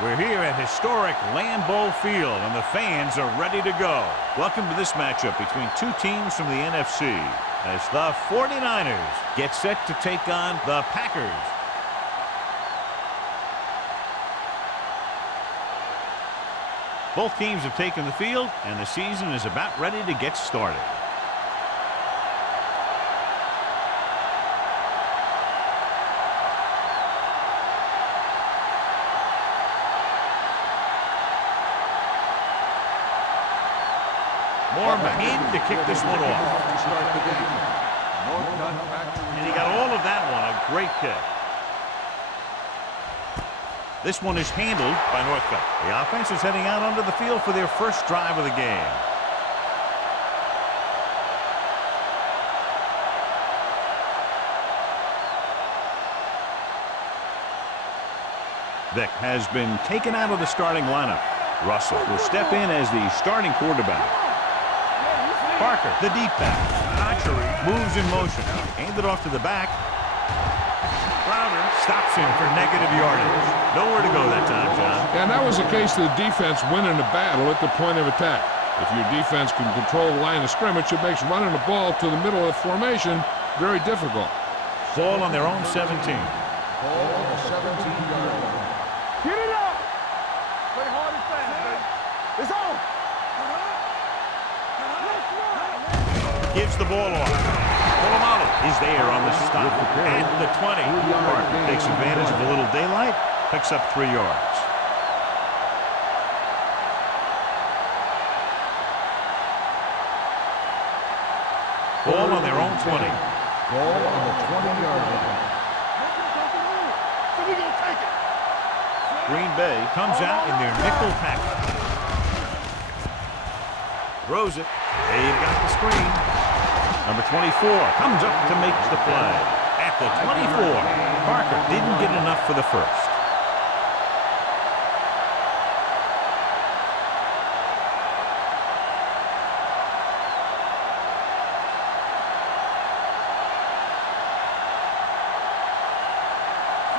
We're here at historic Lambeau Field, and the fans are ready to go. Welcome to this matchup between two teams from the NFC, as the 49ers get set to take on the Packers. Both teams have taken the field, and the season is about ready to get started. Mormon in to kick this one off. And he got all of that one. A great kick. This one is handled by Northcutt. The offense is heading out onto the field for their first drive of the game. Vick has been taken out of the starting lineup. Russell will step in as the starting quarterback. Parker, the deep back. Archery moves in motion. Handed off to the back. Crowder stops him for negative yardage. Nowhere to go that time, John. And that was the case of the defense winning the battle at the point of attack. If your defense can control the line of scrimmage, it makes running the ball to the middle of the formation very difficult. Ball on their own 17. Ball on the 17-yard line. Get it up! Play hard and fast, baby. It's on! Gives the ball off. Polamalu is there on the stop. At the 20. Parker takes advantage of a little daylight. Picks up 3 yards. Ball on their own 20. Ball on the 20-yard line. So we're going to take it. Green Bay comes out in their nickel package. Throws it. They've got the screen. Number 24 comes up to make the play. At the 24, Parker didn't get enough for the first.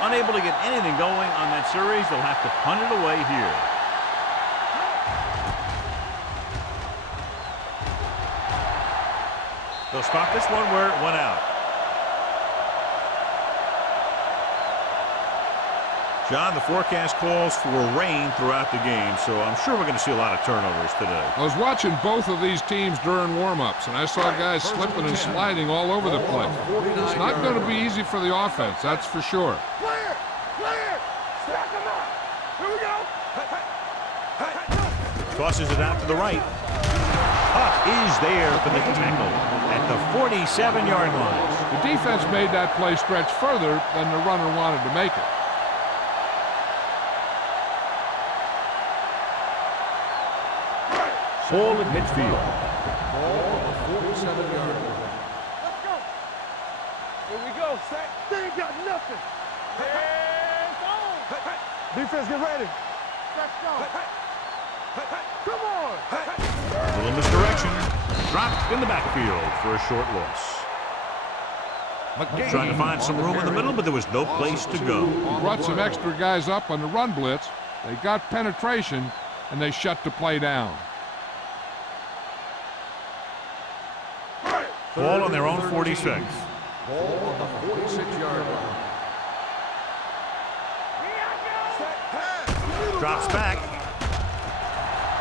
Unable to get anything going on that series, they'll have to punt it away here. They'll spot this one where it went out. John, the forecast calls for rain throughout the game, so I'm sure we're going to see a lot of turnovers today. I was watching both of these teams during warm-ups, and I saw guys slipping and sliding all over the place. It's not going to be easy for the offense, that's for sure. Clear! Clear! Stack them up! Here we go! Tosses it out to the right. Huff is there for the tackle at the 47-yard line. The defense made that play stretch further than the runner wanted to make it. Ball at midfield. Ball on the 47-yard line. Let's go! Here we go, Sack. They ain't got nothing. Hands on! Defense, get ready. Let's go. Come on! A little misdirection. Dropped in the backfield for a short loss. Trying to find some room in the middle, but there was no place to go. He brought some extra guys up on the run blitz. They got penetration, and they shut the play down. Ball on their own 46. Ball on the 46-yard line. Drops back.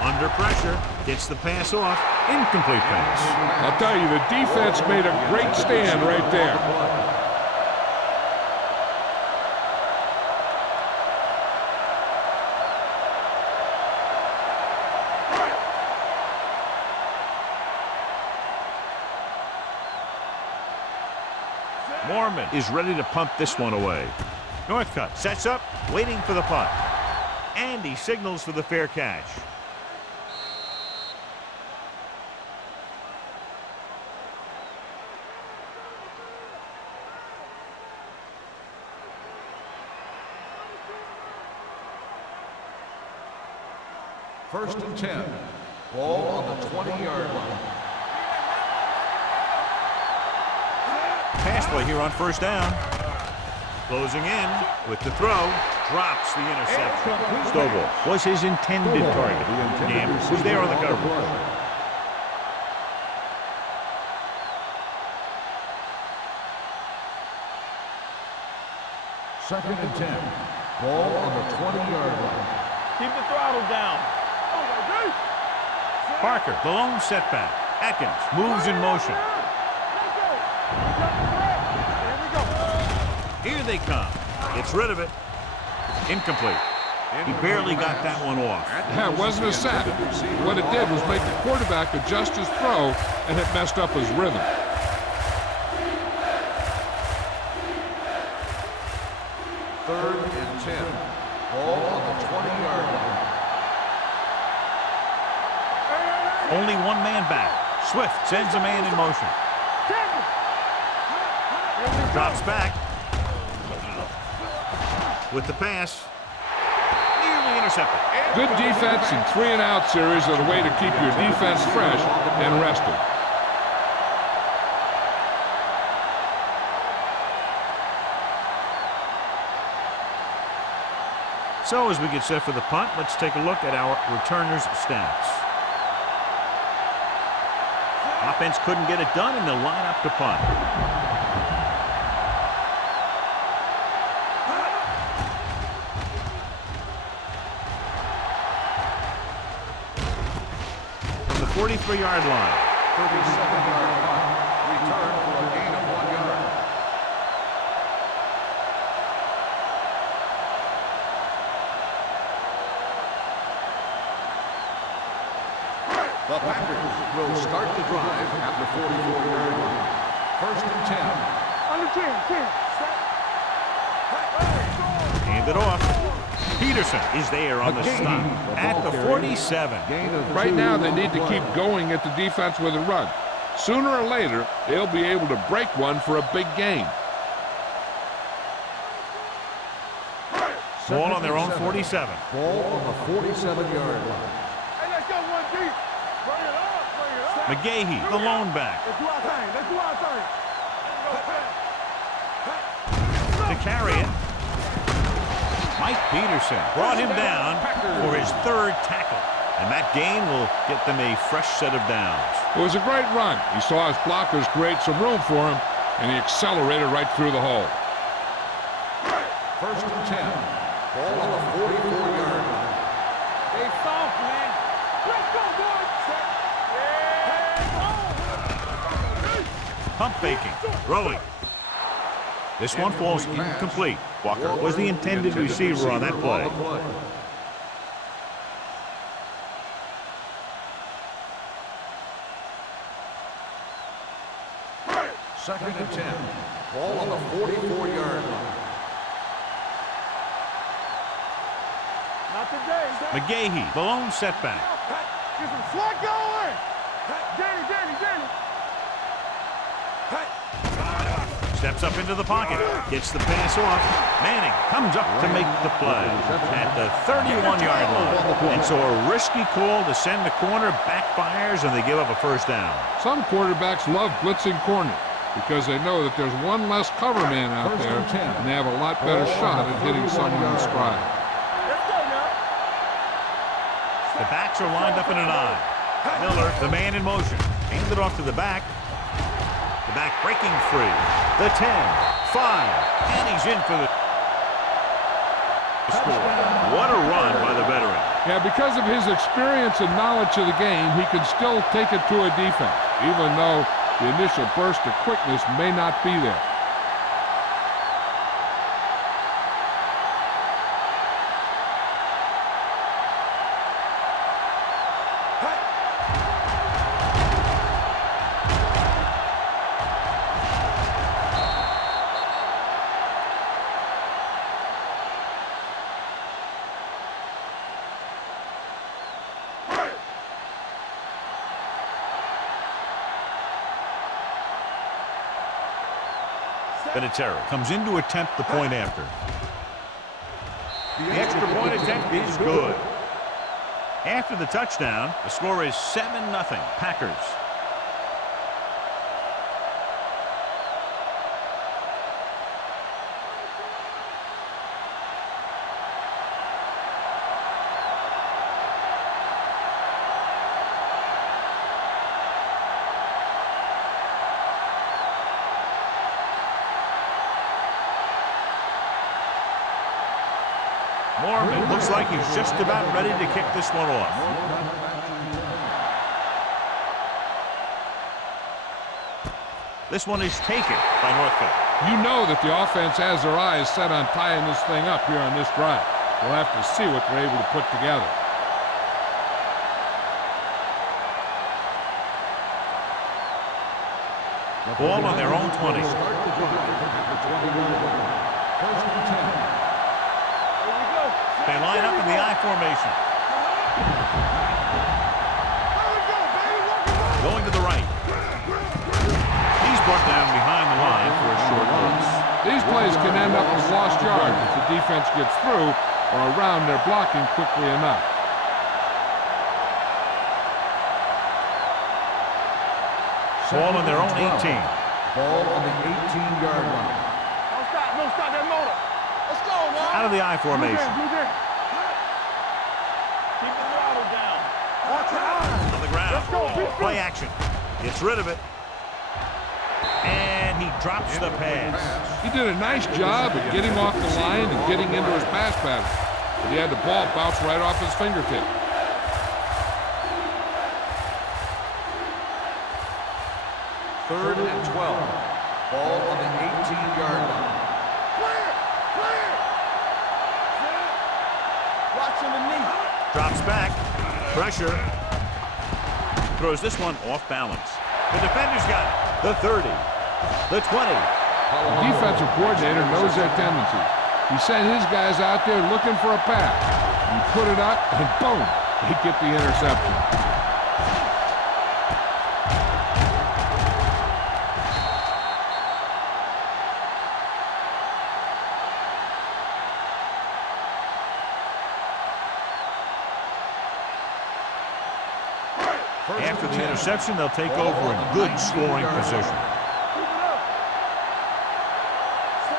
Under pressure. Gets the pass off. Incomplete pass. I'll tell you, the defense made a great stand right there. Mormon is ready to punt this one away. Northcutt sets up, waiting for the punt. And he signals for the fair catch. First and 10. Ball on the 20-yard line. Pass play here on first down. Closing in with the throw. Drops the interception. Stovall was his intended target. Gam was there on the coverage. Second and 10. Ball on the 20-yard line. Keep the throttle down. Parker, the lone setback. Atkins moves in motion. Here they come. Gets rid of it. Incomplete. He barely got that one off. That wasn't a sack. What it did was make the quarterback adjust his throw, and it messed up his rhythm. Third and 10. Ball on the 20-yard line. Only one man back. Swift sends a man in motion. Drops back. With the pass. Nearly intercepted. Good defense and 3-and-out series are the way to keep your defense fresh and rested. So as we get set for the punt, let's take a look at our returners' stats. Offense couldn't get it done, and they'll line up to punt. From the 43-yard line. 37-yard punt. Return for a gain of 1 yard. The Packers will start the drive at the 44-yard line. First and 10. Under 10. Hand it off. Peterson is there on the stop at the 47. Right now, they need to keep going at the defense with a run. Sooner or later, they'll be able to break one for a big gain. Ball on their own 47. Ball on the 47-yard line. Hey, let's go one deep. Bring it up. McGahee, the lone back. Let's do our thing. To carry it. Mike Peterson brought him down for his third tackle. And that gain will get them a fresh set of downs. It was a great run. He saw his blockers create some room for him, and he accelerated right through the hole. First and 10. Ball on the 44-yard line. They soft, man. Let's go, boys. Pump faking, throwing. This one falls incomplete. Walker was the intended receiver on that play. Second and 10. Ball on the 44-yard line. Not today. McGahee, the lone setback. Get some slug going. Danny. Steps up into the pocket. Gets the pass off. Manning comes up to make the play at the 31-yard line. And so a risky call to send the corner backfires, and they give up a first down. Some quarterbacks love blitzing corners because they know that there's one less cover man out there, and they have a lot better shot at hitting someone in stride. Let's go now. The backs are lined up in an I. Miller, the man in motion. Hands it off to the back. The back breaking free. The 10, 5, and he's in for the score. What a run by the veteran. Yeah, because of his experience and knowledge of the game, he can still take it to a defense, even though the initial burst of quickness may not be there. Vinatieri comes in to attempt the point after. The extra point attempt is good. After the touchdown, the score is 7-0 Packers. Mormon looks like he's just about ready to kick this one off. This one is taken by Northfield. You know that the offense has their eyes set on tying this thing up here on this drive. We'll have to see what they're able to put together. Ball on their own 20. They line up in the I formation. Going to the right. He's brought down behind the line for a short loss. These plays can end up as lost yards if the defense gets through or around their blocking quickly enough. Ball on their own 18. Ball on the 18-yard line. Don't stop that motor. Let's go, man. Out of the I formation. Keep the throttle down. Watch your eyes. On the ground. Let's go. Play action. Gets rid of it. And he drops the pass. He did a nice job of getting off the line and getting into his pass pattern. But he had the ball bounce right off his fingertip. Third and 12. Ball on the 18-yard line. Clear. Watch underneath. Drops back. Pressure. Throws this one off balance. The defender's got it. The 30. The 20. The defensive coordinator knows their tendencies. He sent his guys out there looking for a pass. He put it up, and boom, they get the interception. After the interception, they'll take over a good scoring position.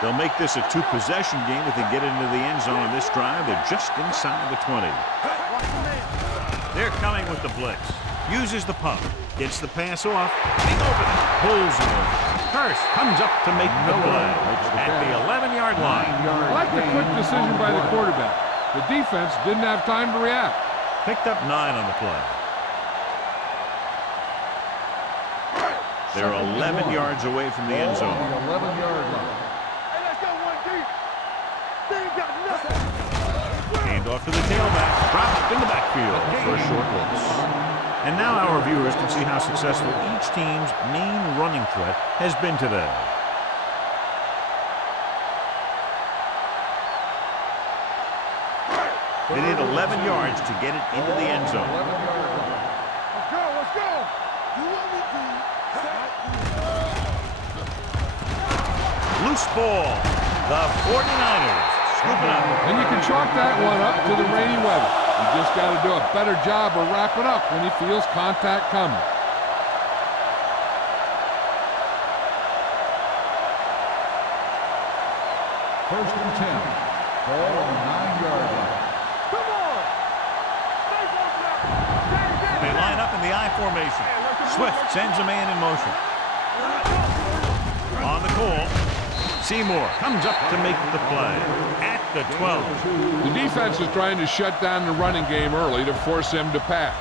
They'll make this a two-possession game if they get into the end zone on this drive. They're just inside the 20. They're coming with the blitz. Uses the pump. Gets the pass off. Big opening. Pulls it in. Hurst comes up to make the play at the 11-yard line. I like the quick decision by the quarterback. The defense didn't have time to react. Picked up 9 on the play. They're 11 yards away from the end zone. 11-yard line. Hey, let's go one deep. They ain't got nothing. Hand off to the tailback. Dropped in the backfield for a short loss. And now our viewers can see how successful each team's main running threat has been today. They need 11 yards to get it into the end zone. 11-yard line. Let's go. You want me to? Loose ball. The 49ers scoop it up. And you can chalk that one up to the rainy weather. You just got to do a better job of wrapping up when he feels contact coming. First and 10. Ball on the 9-yard line. Come on. Stay focused now. They line up in the I formation. Swift sends a man in motion. On the call, Seymour comes up to make the play at the 12. The defense is trying to shut down the running game early to force him to pass.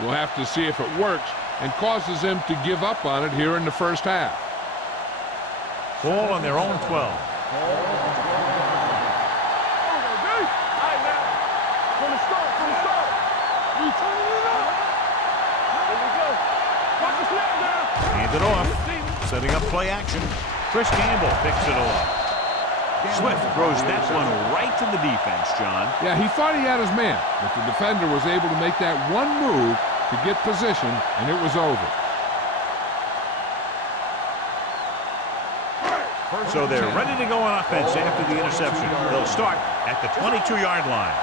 We'll have to see if it works and causes him to give up on it here in the first half. Ball on their own 12. From the start. We turn it up. Here we go. Watch the snap now. Hand it off. Setting up play action. Chris Campbell picks it off. Swift throws that one right to the defense, John. Yeah, he thought he had his man, but the defender was able to make that one move to get position, and it was over. So they're ready to go on offense after the interception. They'll start at the 22-yard line.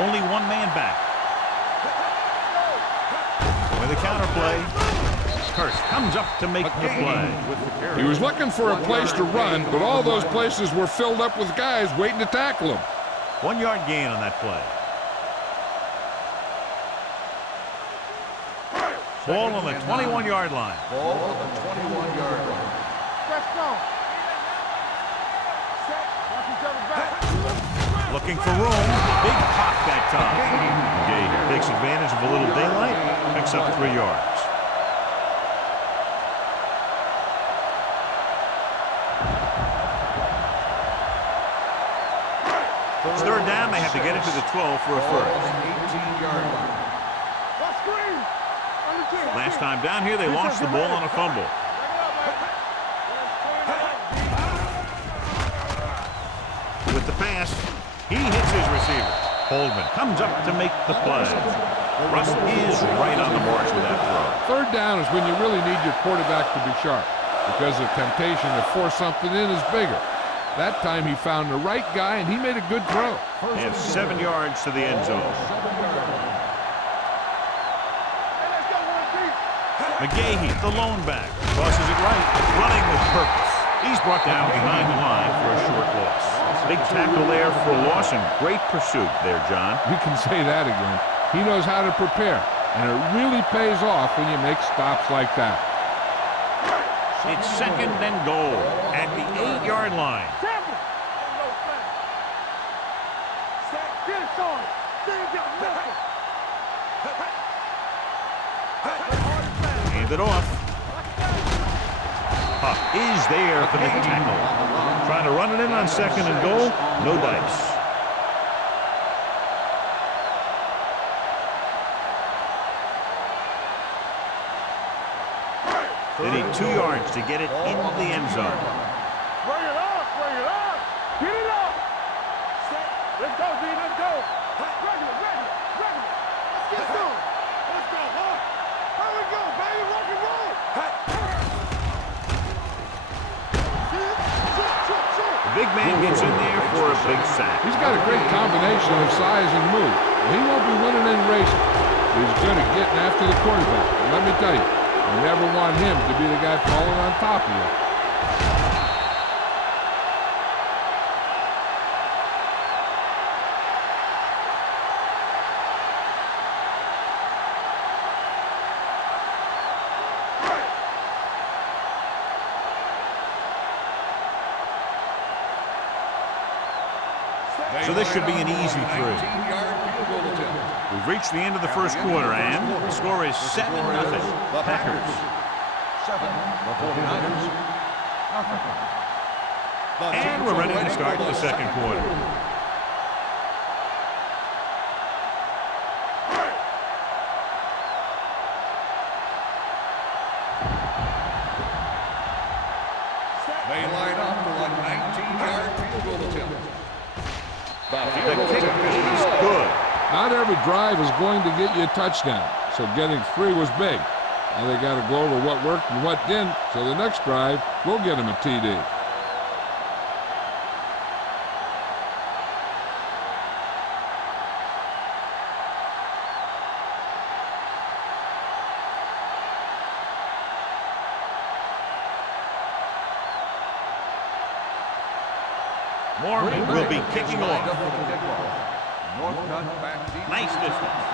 Only one man back. With a counter play, Hurst comes up to make the play. He was looking for a place to run, but all those places were filled up with guys waiting to tackle him. 1 yard gain on that play. Ball on the 21-yard line. Ball on the 21-yard line. Let's go. Set. Watch each other back. Looking for room. Big pop that time. Gay takes advantage of a little daylight. Picks up 3 yards. It's third down. They have to get it to the 12 for a first. 18-yard line. Last time down here, they launched the ball on a fumble. With the pass, he hits his receiver. Holdman comes up to make the play. Russell is right on the mark with that throw. Third down is when you really need your quarterback to be sharp because the temptation to force something in is bigger. That time he found the right guy and he made a good throw. They have 7 yards to the end zone. McGahee, the lone back, tosses it right, running with purpose. He's brought down behind the line for a short loss. Big tackle there for a loss and great pursuit there, John. You can say that again. He knows how to prepare, and it really pays off when you make stops like that. It's second and goal at the 8-yard line. Hand it off. Huff is there for the tackle. Trying to run it in on second and goal. No dice. They need 2 yards to get it into the end zone. Bring it up, bring it up. Get it up. Let's go, D, let's go. Regular. Let's get some. Let's go, huh? Here we go, baby, rock and roll. The big man gets in there for a big sack. He's got a great combination of size and move. He won't be winning any races. He's good at getting after the quarterback. And let me tell you, you never want him to be the guy falling on top of you. So this should be an easy 3. 19-yard field goal attempt. We've reached the end of the first quarter, and the score is 7-0. The Packers. 7. The 49ers. Nothing. And we're ready to start the second quarter. They line up for a 19-yard field goal attempt. The kick is good. Not every drive is going to get you a touchdown, so getting 3 was big. Now they got to go over what worked and what didn't, so the next drive will get them a TD. Morgan will be kicking off. Nice distance.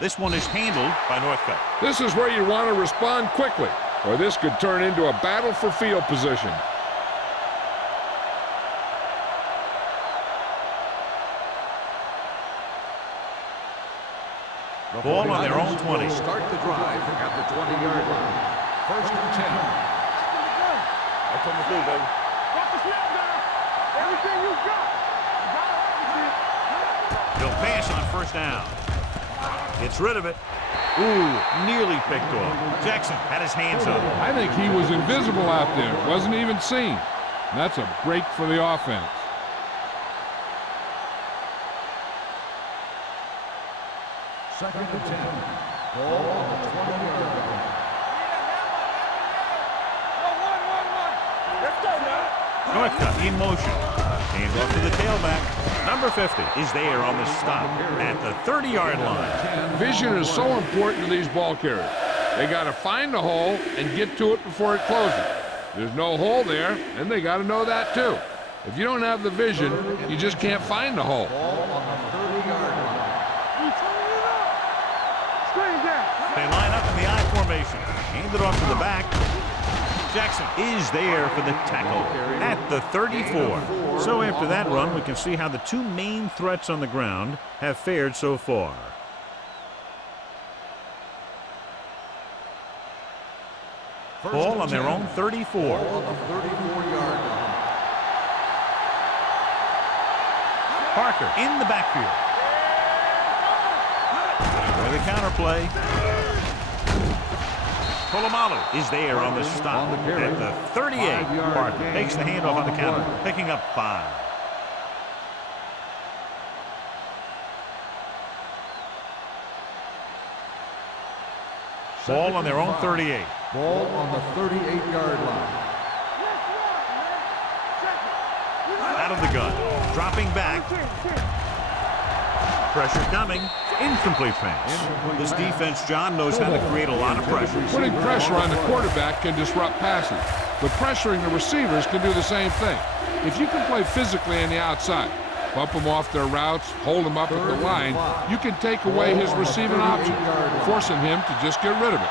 This one is handled by Northcutt. This is where you want to respond quickly, or this could turn into a battle for field position. Ball on their own 20. Start the drive at the 20-yard line. First and 10. That's what I'm gonna do, baby. Drop the snap down. Everything you got. He'll pass on first down. Gets rid of it. Ooh, nearly picked off. Jackson had his hands on it. I think he was invisible out there. Wasn't even seen. And that's a break for the offense. Second and 10. Ball on the 20-yard line. Northcutt in motion. Hands off to the tailback. Number 50 is there on the stop at the 30-yard line. Vision is so important to these ball carriers. They got to find the hole and get to it before it closes. There's no hole there, and they got to know that too. If you don't have the vision, you just can't find the hole. Ball on the 30-yard line. They line up in the I formation. Hand it off to the back. Jackson is there for the tackle at the 34. So after that run, we can see how the two main threats on the ground have fared so far. Ball on their own 34. On the 34-yard line. Parker in the backfield. For the counter play. Polamalu is there on the stop at the 38. Parker takes the handoff on the counter, picking up 5. Ball on their own 38. Ball on the 38-yard line. Out of the gun, dropping back. Pressure coming. Incomplete pass. This defense, John, knows how to create a lot of pressure. Putting pressure on the quarterback can disrupt passing, but pressuring the receivers can do the same thing. If you can play physically on the outside, bump them off their routes, hold them up at the line, you can take away his receiving options, forcing him to just get rid of it.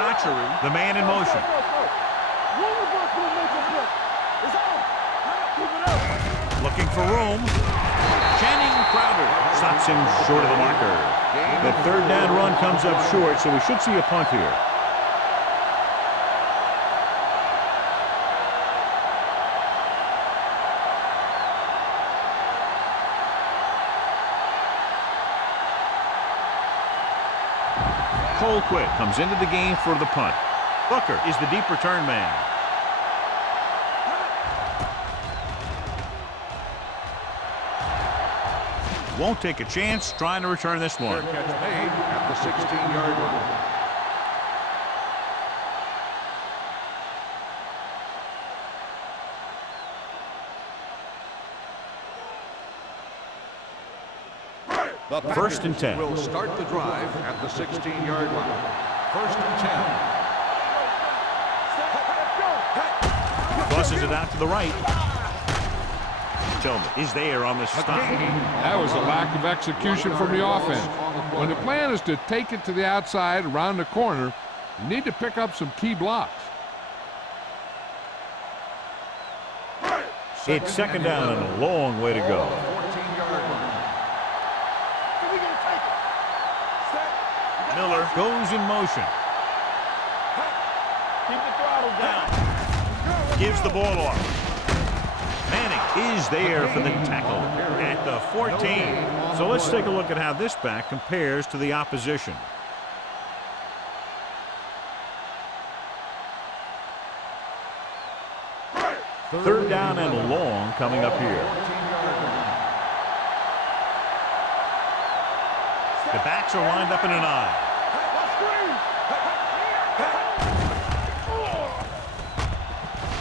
Kochery, the man in motion. Looking for room. Channing Crowder stops him short of the marker. The third down run comes up short, so we should see a punt here. Colquitt comes into the game for the punt. Booker is the deep return man. Won't take a chance trying to return this one. Fair catch made at the 16-yard line. The First and 10. Will start the drive at the 16-yard line. First and 10. Buses it out to the right. Tillman is there on the stop. That was a lack of execution from the offense. When the plan is to take it to the outside around the corner, you need to pick up some key blocks. It's second down and a long way to go. 14-yard line. Miller goes in motion. Keep the throttle down. Gives the ball off. Manning is there for the tackle at the 14. So let's take a look at how this back compares to the opposition. Third down and long coming up here. The backs are lined up in an eye.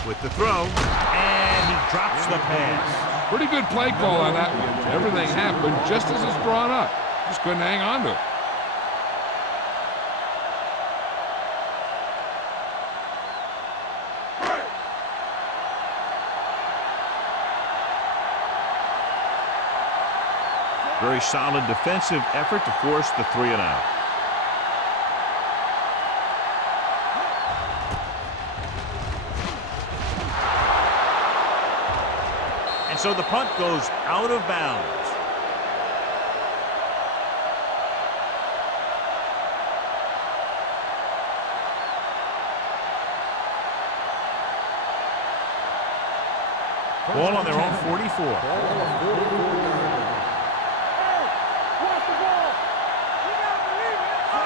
With the throw, and he drops the pass. Pretty good play call on that one. Everything happened just as it's drawn up. Just couldn't hang on to it. Very solid defensive effort to force the 3 and out. And so the punt goes out of bounds. Ball on their own 44.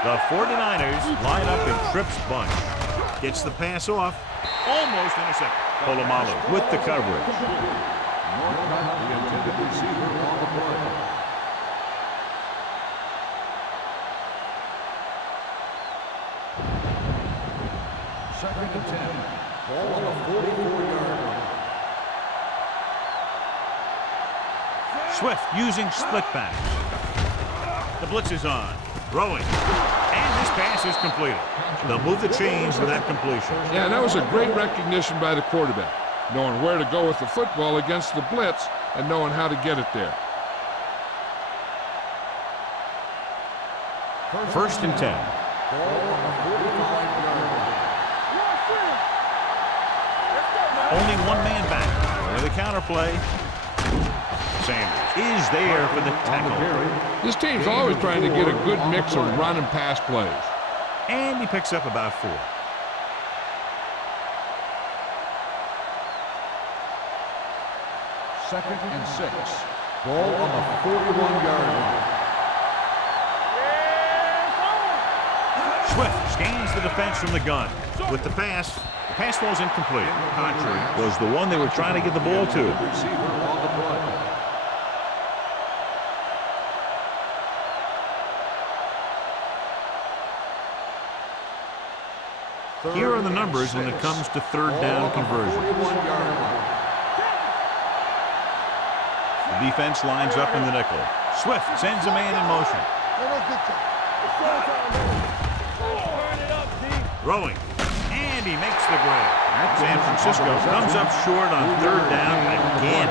The 49ers line up in Tripp's bunch. Gets the pass off. Almost intercepted. Polamalu with the coverage. Northcutt, the intended receiver on the play. Second and 10. Ball on the 44-yard line. Swift using split backs. The blitz is on. Throwing. And this pass is completed. They'll move the chains for that completion. Yeah, that was a great recognition by the quarterback, knowing where to go with the football against the blitz and knowing how to get it there. First and 10. Ball on the 45-yard line. Only one man back. With a counter play. Sanders is there for the tackle. This team's always trying to get a good mix of run and pass plays. And he picks up about 4. Second and 6. Ball on the 41-yard line. Swift scans the defense from the gun. With the pass falls incomplete. Contrary was the one they were trying to get the ball to. Receiver on the play. Here are the numbers when it comes to third down conversion. The defense lines up in the nickel. Swift sends a man in motion. Throwing. And he makes the grab. San Francisco comes up short on third down again.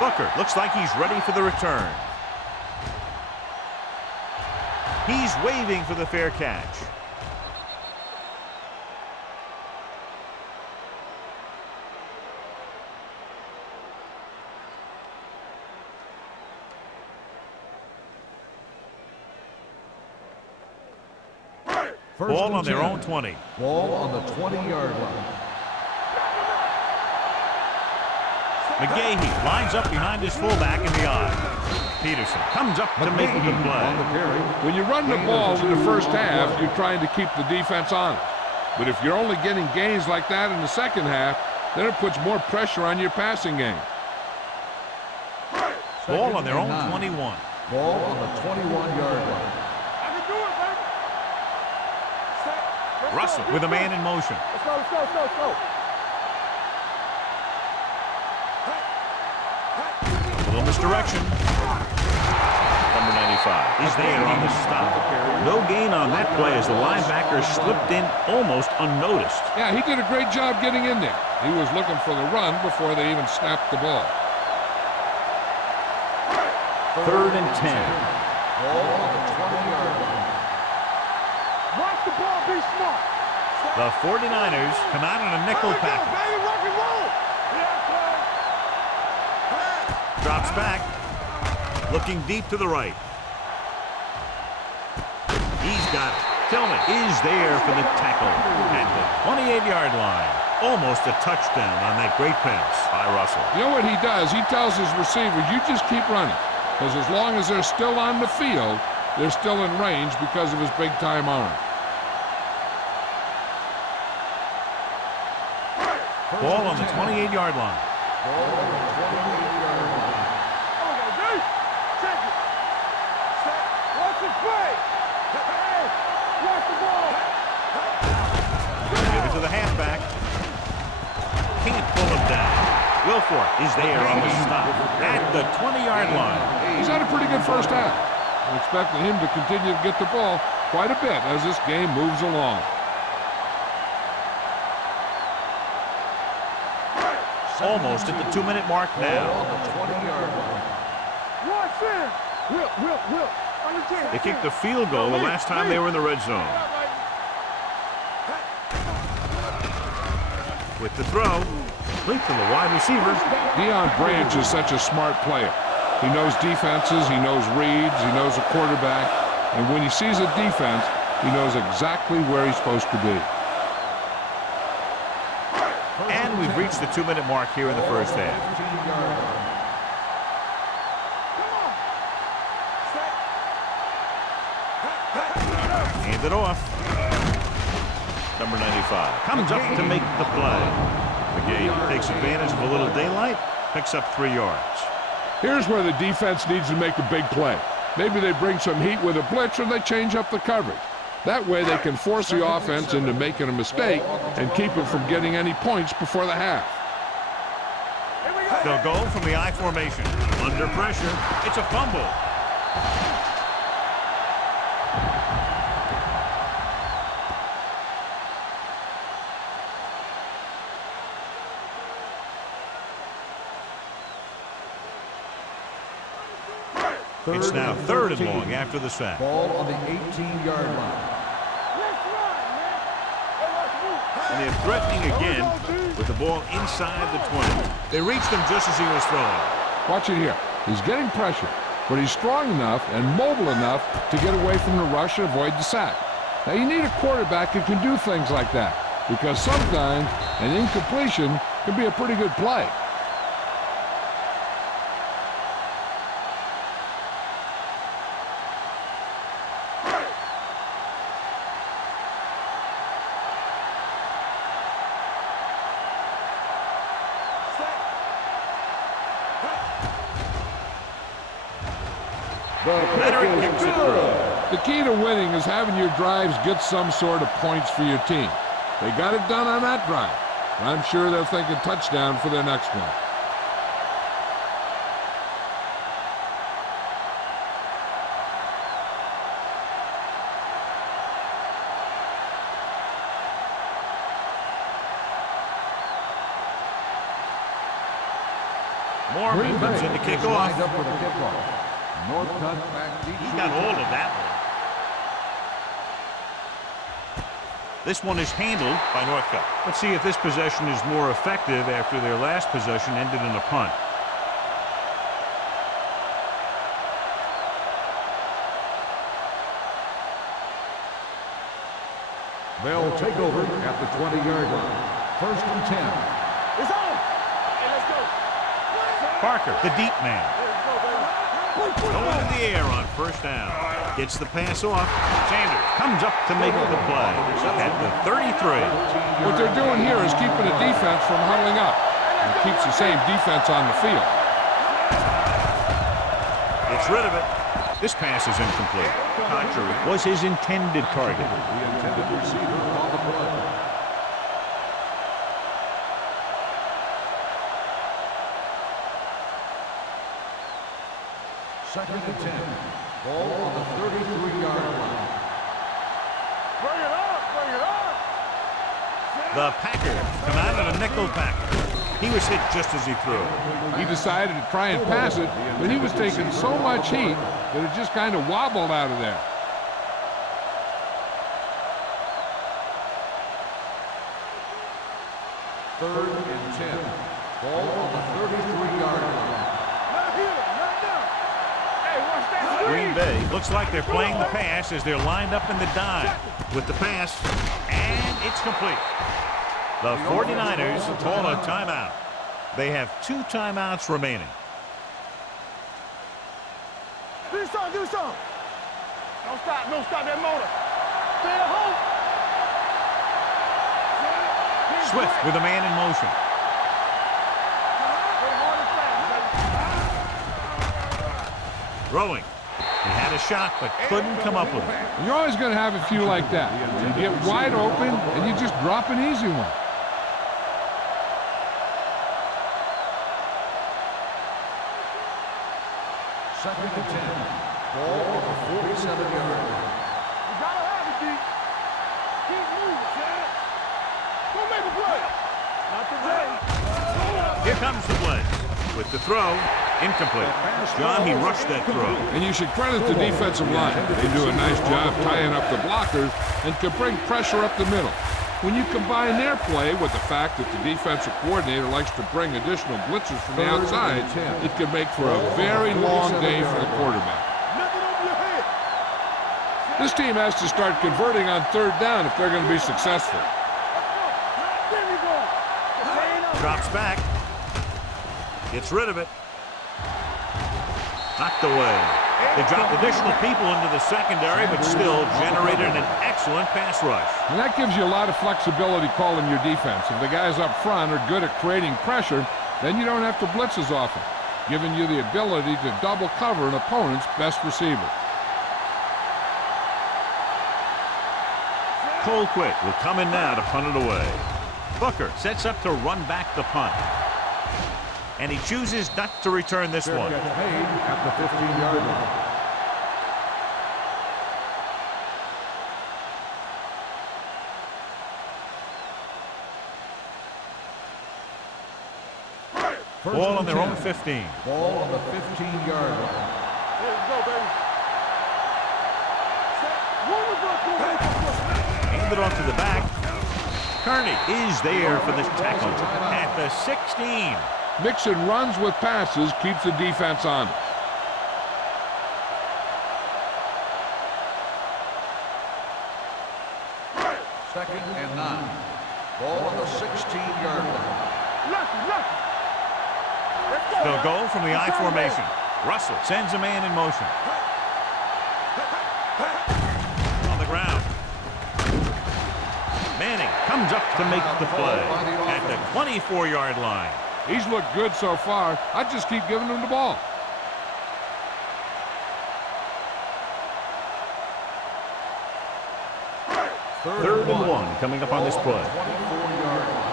Booker looks like he's ready for the return. He's waving for the fair catch. Ball on their own 20. Ball on the 20-yard line. McGahee lines up behind his fullback in the eye. Peterson comes up to make the play. When you run the ball in the first half, you're trying to keep the defense honest. But if you're only getting gains like that in the second half, then it puts more pressure on your passing game. Ball on their own 21. Ball on the 21-yard line. Russell with a man in motion. Let's go, let's go, let's go, let's go. A little misdirection. Number 95 is there on the stop. No gain on that play as the linebacker slipped in almost unnoticed. Yeah, he did a great job getting in there. He was looking for the run before they even snapped the ball. Third and 10. Ball on the 20-yard line. Watch the ball, be smart. The 49ers come out in a nickel package. Baby, rock and roll. Drops back. Looking deep to the right. He's got it. Tillman is there for the tackle at the 28-yard line. Almost a touchdown on that great pass by Russell. You know what he does? He tells his receivers, you just keep running. Because as long as they're still on the field, they're still in range because of his big-time arm. Ball on the 28-yard line. Ball on the 28-yard line. Check it. Watch it play. Hey, watch the ball. Give it to the halfback. Can't pull him down. Wilfork is there on the stop at the 20-yard line. He's had a pretty good first half. I'm expecting him to continue to get the ball quite a bit as this game moves along. Almost at the 2-minute mark now. Ball on the 20-yard line. Watch it. Will. Understand. They kicked the field goal the last time they were in the red zone. With the throw, complete to the wide receiver. Deion Branch is such a smart player. He knows defenses, he knows reads, he knows a quarterback, and when he sees a defense, he knows exactly where he's supposed to be. And we've reached the 2-minute mark here in the first half. 15-yard line. Hand it off. Number 95 comes up to make the play. McGahee takes advantage of a little daylight, picks up 3 yards. Here's where the defense needs to make a big play. Maybe they bring some heat with a blitz or they change up the coverage. That way they can force the offense into making a mistake and keep it from getting any points before the half. They'll go from the I formation. Under pressure, it's a fumble. It's now 3rd and long after the sack. Ball on the 18-yard line. And they're threatening again with the ball inside the 20. They reached him just as he was throwing. Watch it here. He's getting pressure, but he's strong enough and mobile enough to get away from the rush and avoid the sack. Now, you need a quarterback who can do things like that, because sometimes an incompletion can be a pretty good play. The key to winning is having your drives get some sort of points for your team. They got it done on that drive. I'm sure they're thinking touchdown for their next one. Mormon comes in to kick off. Lined up for the kickoff. Northcutt back deep. He got hold of that one. This one is handled by Northcutt. Let's see if this possession is more effective after their last possession ended in a punt. They'll take over at the 20-yard line. 1st and 10. It's on. Hey, let's go. Parker, the deep man. Going in the air on 1st down. Gets the pass off. Sanders comes up to make the play at the 33. What they're doing here is keeping the defense from huddling up. And it keeps the same defense on the field. Gets rid of it. This pass is incomplete. Contrary was his intended target. The intended receiver on the play. Second and 10. Ball on the 33-yard line. Bring it up. Bring it up. The Packers come out in a nickel package. He was hit just as he threw. He decided to try and pass it, but he was taking so much heat that it just kind of wobbled out of there. Third and 10. Ball on the 33-yard line. Not here. Not down. Hey, watch that. Green Bay looks like they're playing the pass as they're lined up in the dime with the pass, and it's complete. The 49ers call a timeout. They have 2 timeouts remaining. Do something. Do something. Don't stop. Don't stop that motor. Stay at home. Swift with a man in motion. Throwing. He had a shot, but couldn't come up with it. You're always going to have a few like that. You get wide open, and you just drop an easy one. Second and 10. Ball on the 47-yard line. You gotta have it, D. Keep moving, Chad. Go make a play. Not today. Here comes the blitz. With the throw, incomplete. John, he rushed that throw. And you should credit the defensive line. They do a nice job tying up the blockers and can bring pressure up the middle. When you combine their play with the fact that the defensive coordinator likes to bring additional blitzers from the outside, it can make for a very long day for the quarterback. Nothing over your head. This team has to start converting on 3rd down if they're going to be successful. There you go. Drops back. Gets rid of it. Knocked away. They dropped additional people into the secondary, but still generated an excellent pass rush. And that gives you a lot of flexibility calling your defense. If the guys up front are good at creating pressure, then you don't have to blitz as often, giving you the ability to double cover an opponent's best receiver. Colquitt will come in now to punt it away. Booker sets up to run back the punt. And he chooses not to return this one. Gets made at the 15-yard line. Ball on their own 15. Ball on the 15-yard line. Let's go, baby. Hand it off to the back. Kearney is there for the tackle at the 16. Mixing runs with passes keeps the defense on. Second and 9. Ball on the 16-yard line. They'll go from the I formation. Russell sends a man in motion. On the ground. Manning comes up to make the play at the 24-yard line. He's looked good so far. I just keep giving him the ball. Third and 1 coming up on this play. 24-yard line.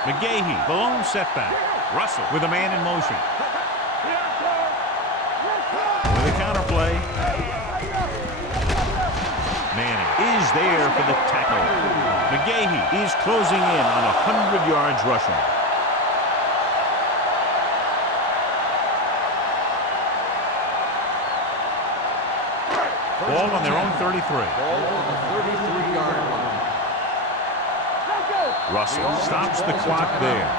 McGahee, the lone setback. Russell with a man in motion. With a counter play. Manning is there for the tackle. McGahee is closing in on 100 yards rushing. Ball on their own 33. Ball on the 33-yard line. Russell stops the clock there.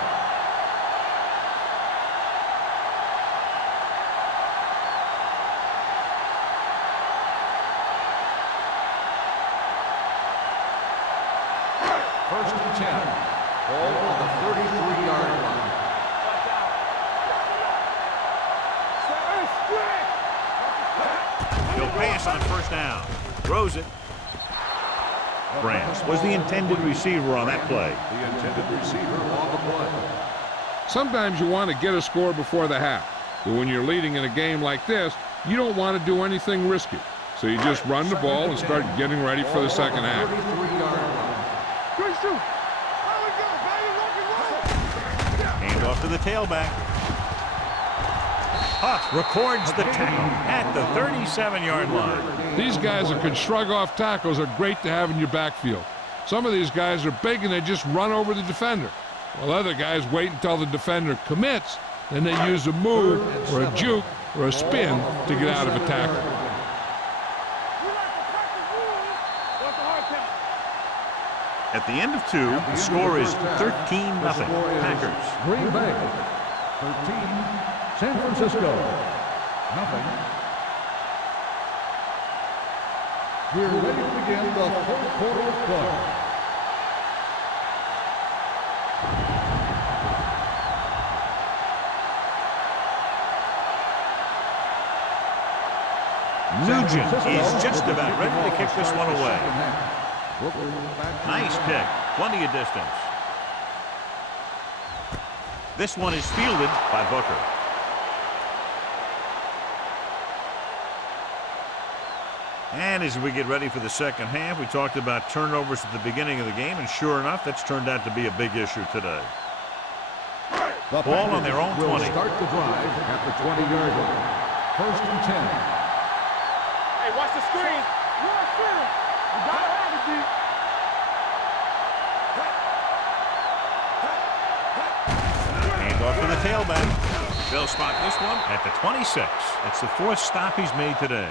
First and 10. Ball on the 33-yard line. He'll pass on first down. Throws it. Branch was the intended receiver on that play. The intended receiver on the play. Sometimes you want to get a score before the half. But when you're leading in a game like this, you don't want to do anything risky. So you just run the ball and start getting ready for the second half. 33-yard line. Hand off to the tailback. Huff records the tackle at the 37-yard line. These guys that can shrug off tackles are great to have in your backfield. Some of these guys are big and they just run over the defender, while other guys wait until the defender commits, and they use a move or a juke or a spin to get out of a tackle. At the end of 2, the score is 13-0 Packers. Green Bay 13, San Francisco nothing. We're ready to begin the fourth quarter of play. Nugent is just about ready to kick this one away. Nice kick, plenty of distance. This one is fielded by Booker. And as we get ready for the second half, we talked about turnovers at the beginning of the game, and sure enough, that's turned out to be a big issue today. The Ball on their own 20. Start the drive at the 20-yard line. First and 10. Hey, watch the screen. You gotta have it, D. Hand off to the tailback. They'll spot this one at the 26. It's the fourth stop he's made today.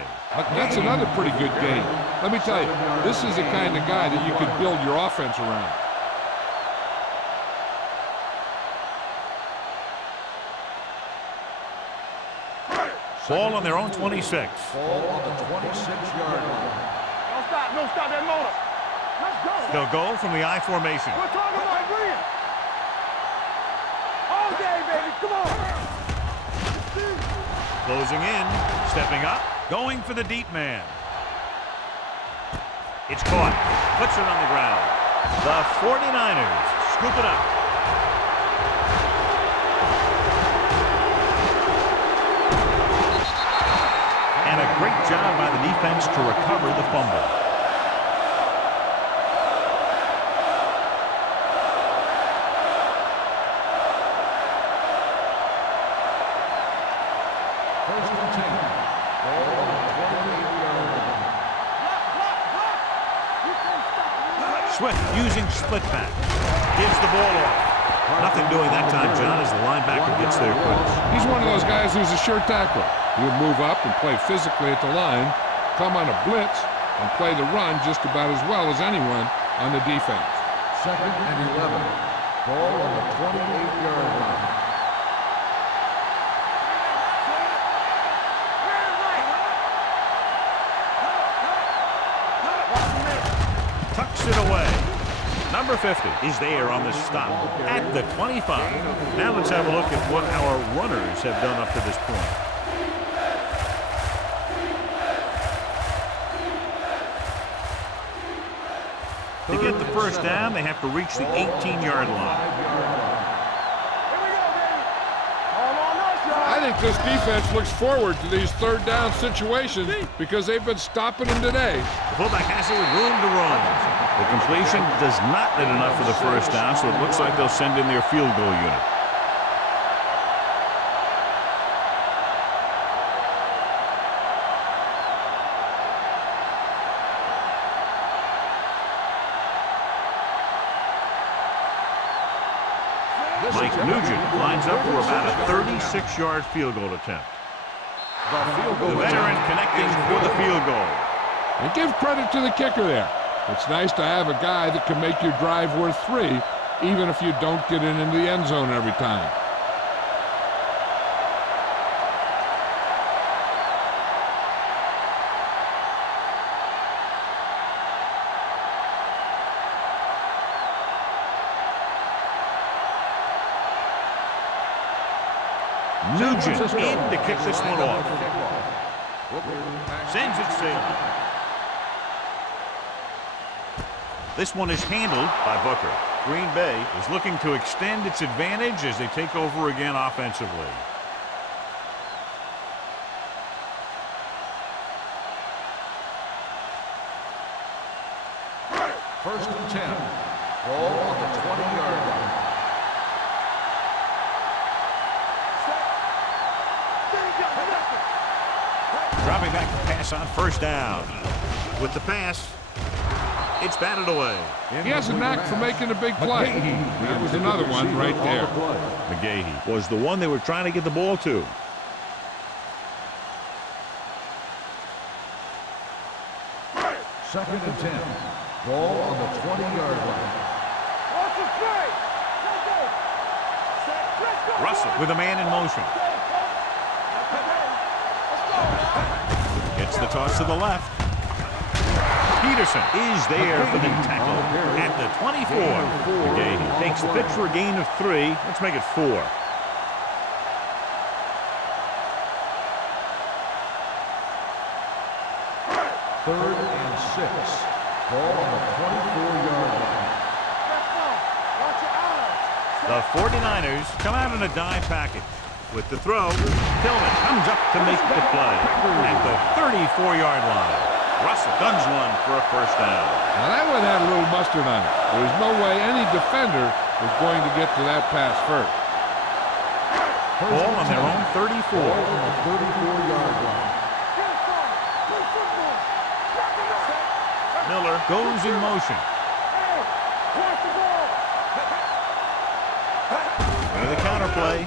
That's another pretty good game. Let me tell you, this is the kind of guy that you could build your offense around. Ball on their own 26. Ball on the 26-yard line. No stop that motor. Let's go. They'll go from the I formation. We're talking about green. All day, baby. Come on. Closing in, stepping up, going for the deep man. It's caught. Puts it on the ground. The 49ers scoop it up. And a great job by the defense to recover the fumble. First and 10. Ball on the 28-yard line. Swift using split back. Gives the ball off. Nothing doing that time, John, as the linebacker gets there quick. He's one of those guys who's a sure tackler. He'll move up and play physically at the line, come on a blitz, and play the run just about as well as anyone on the defense. 2nd and 11. Ball on the 28-yard line. Tucks it away. Number 50 is there on the stop at the 25. Now let's have a look at what our runners have done up to this point. To get the first down, they have to reach the 18-yard line. I think this defense looks forward to these third down situations because they've been stopping them today. The fullback has it with room to run. The completion does not net enough for the first down, so it looks like they'll send in their field goal unit. Mike Nugent lines up for about a 36-yard field goal attempt. The veteran connecting for the field goal. And give credit to the kicker there. It's nice to have a guy that can make your drive worth 3, even if you don't get it into the end zone every time. Nugent in to kick this one off. Sends it sailing. This one is handled by Booker. Green Bay is looking to extend its advantage as they take over again offensively. First and 10. Ball on the 20-yard line. Dropping back to pass on first down. With the pass, it's batted away. He has a knack for making a big play. That was another one right there. McGahee was the one they were trying to get the ball to. Second and 10. Ball on the 20-yard line. Russell with a man in motion. Gets the toss to the left. Peterson is there for the tackle at the 24. McGahee takes the pitch for a gain of 3. Let's make it 4. Third and 6. Ball on the 24-yard line. The 49ers come out in a dime package. With the throw, Tillman comes up to make the play at the 34-yard line. Russell guns one for a first down. Now that one had a little mustard on it. There's no way any defender was going to get to that pass first. Ball on their own 34. On the 34-yard line. Miller goes in motion. And the counter play.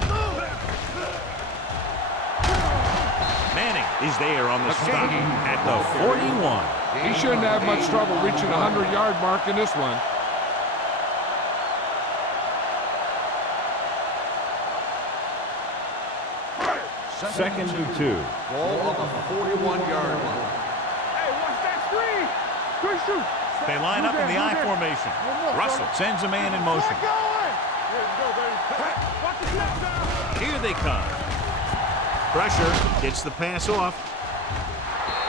Manning is there on the stop at the 41. He shouldn't have much trouble reaching the 100-yard mark in this one. Second and 2. Ball on the 41-yard line. Hey, watch that screen. Good shoot. They line up in the I formation. Russell sends a man in motion. Here they come. Pressure gets the pass off.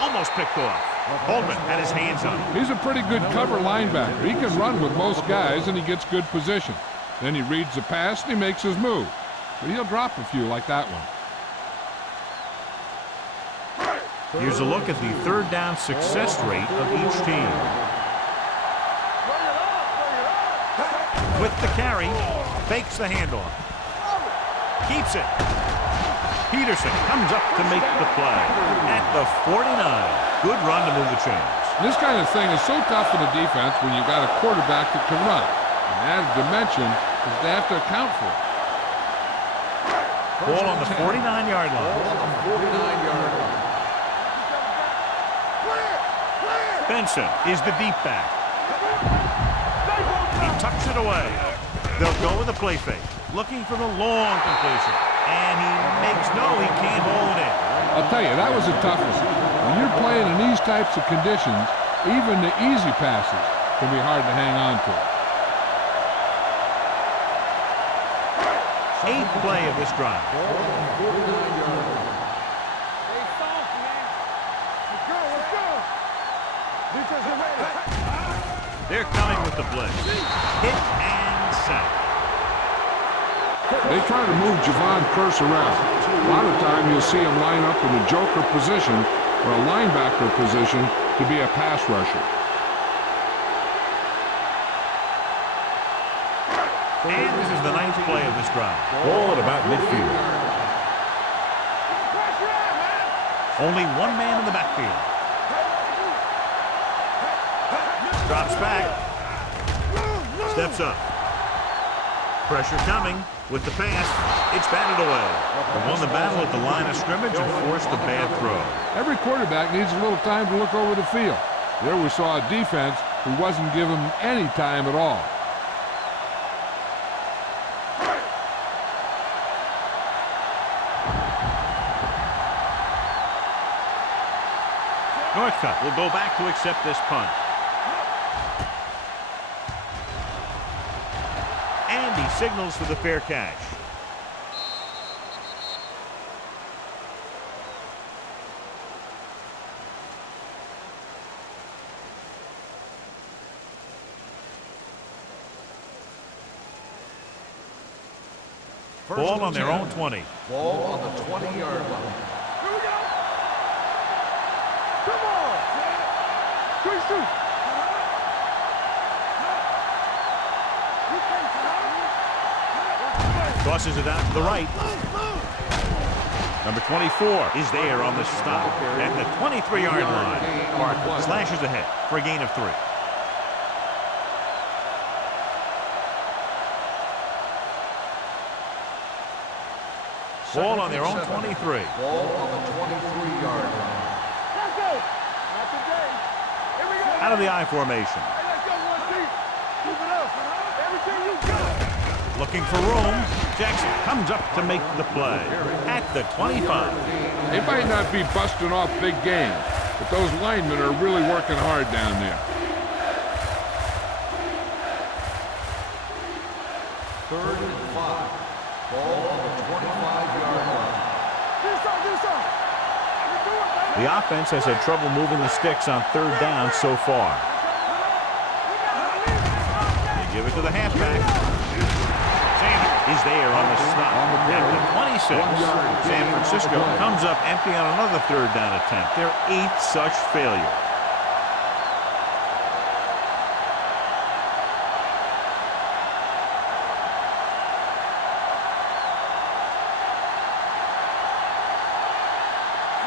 Almost picked off. Holman had his hands on it. He's a pretty good cover linebacker. He can run with most guys, and he gets good position. Then he reads the pass, and he makes his move. But he'll drop a few like that one. Here's a look at the third down success rate of each team. With the carry, fakes the handoff. Keeps it. Peterson comes up to make the play at the 49. Good run to move the chains. This kind of thing is so tough in the defense when you've got a quarterback that can run. An added dimension because they have to account for it. Ball on the 49-yard line. Ball on the 49-yard line. Benson is the deep back. He tucks it away. They'll go with a play fake, looking for the long completion. And he makes he can't hold it in. I'll tell you, that was a tough one. When you're playing in these types of conditions, even the easy passes can be hard to hang on to. Eighth play of this drive. They're coming with the blitz. Hit and sack. They try to move Javon Curse around. A lot of time you'll see him line up in a joker position or a linebacker position to be a pass rusher. And this is the ninth play of this drive. Ball at about midfield. Only one man in the backfield. Drops back. Steps up. Pressure coming with the pass. It's batted away. They won the battle at the line of scrimmage and forced a bad throw. Every quarterback needs a little time to look over the field. There we saw a defense who wasn't given any time at all. Northcutt will go back to accept this punt. And he signals for the fair catch. Ball on their own 20. Ball on the 20-yard line. Tosses it out to the right. Number 24 is there on the stop at the 23-yard line. Park slashes ahead for a gain of 3. Ball on their own 23. Ball on the 23-yard line. Out of the I formation. Looking for room. Jackson comes up to make the play at the 25. They might not be busting off big games, but those linemen are really working hard down there. Third and 5. Ball on the 25-yard line. The offense has had trouble moving the sticks on third down so far. They give it to the halfback. Is there on the stop at the 26. San Francisco comes up empty on another third down attempt. Their 8th such failure.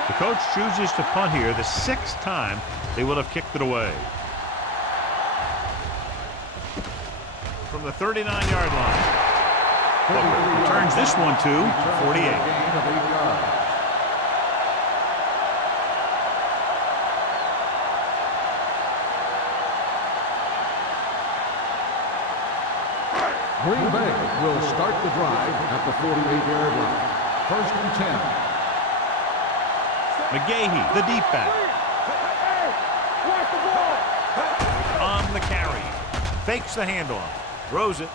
The coach chooses to punt here the 6th time they will have kicked it away. From the 39-yard line. Booker turns this one to 48. Gain of 8 yards. Green Bay will start the drive at the 48-yard line. First and 10. McGahee, the deep back. On the carry. Fakes the handoff. Throws it.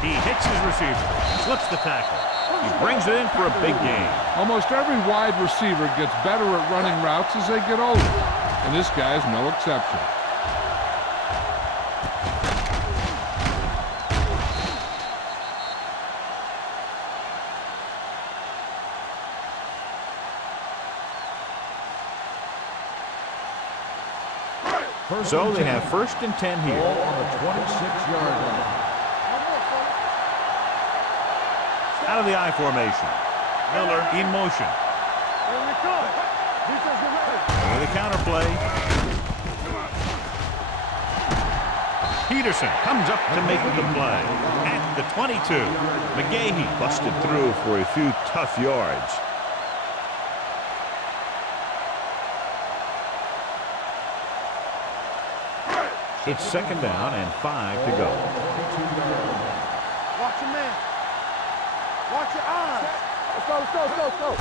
He hits his receiver. Slips the tackle. He brings it in for a big gain. Almost every wide receiver gets better at running routes as they get older, and this guy's no exception. So they have first and 10 here. Ball on the 26-yard line. Out of the I formation. Miller in motion. With a counter play. Peterson comes up to make the play at the 22. McGahee busted through for a few tough yards. It's second down and 5 to go. Watch your man. Watch your eyes. Let's go, let's go, let's go, let's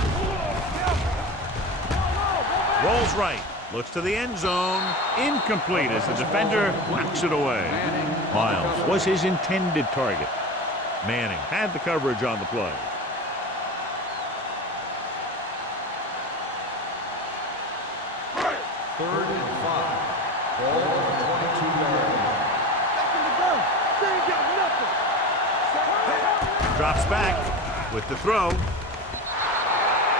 go. Rolls right. Looks to the end zone. Incomplete as the defender whacks it away. Miles was his intended target. Manning had the coverage on the play. Third and 5. Ball on the 22-yard line. Back in the gun. They ain't got nothing. Drops back with the throw.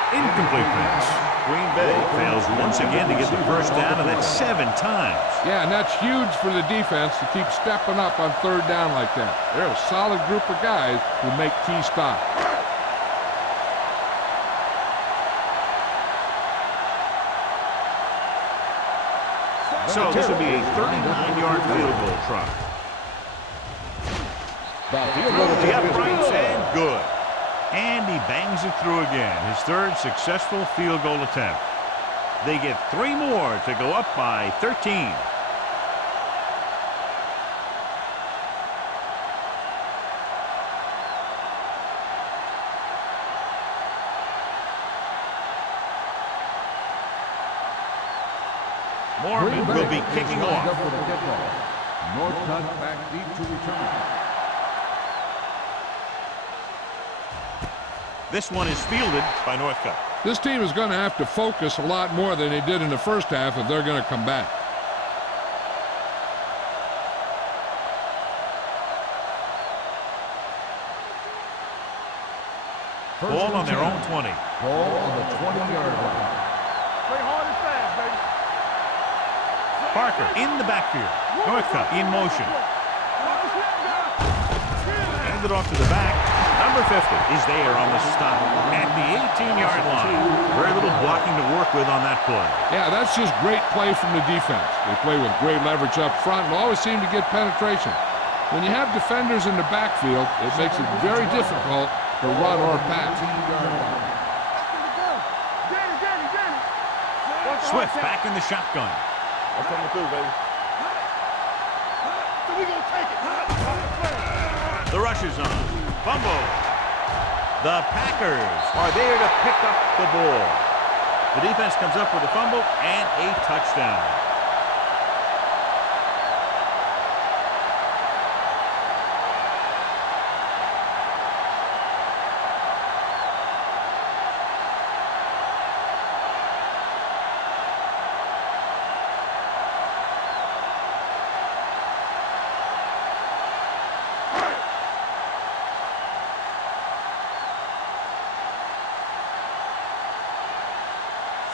Incomplete pass. Green Bay fails once again to get the first down, and that's 7 times. Yeah, and that's huge for the defense to keep stepping up on third down like that. They're a solid group of guys who make key stops. So this will be a 39-yard field goal try. Through the uprights and good. And he bangs it through again. His third successful field goal attempt. They get 3 more to go up by 13. Mormon will be kicking off. Northcutt back deep to return. This one is fielded by Northcutt. This team is going to have to focus a lot more than they did in the first half if they're going to come back. Ball on their own 20. Ball on the 20-yard line. Play hard and fast, baby. Parker in the backfield. Northcutt in motion. Hand it off to the back. Number 50 is there on the stop at the 18-yard line. Very little blocking to work with on that play. Yeah, that's just great play from the defense. They play with great leverage up front and always seem to get penetration. When you have defenders in the backfield, it makes it very difficult to run or pass. Swift back in the shotgun. I'm coming through, baby. So we gonna take it. The rush is on. Fumble. The Packers are there to pick up the ball. The defense comes up with a fumble and a touchdown.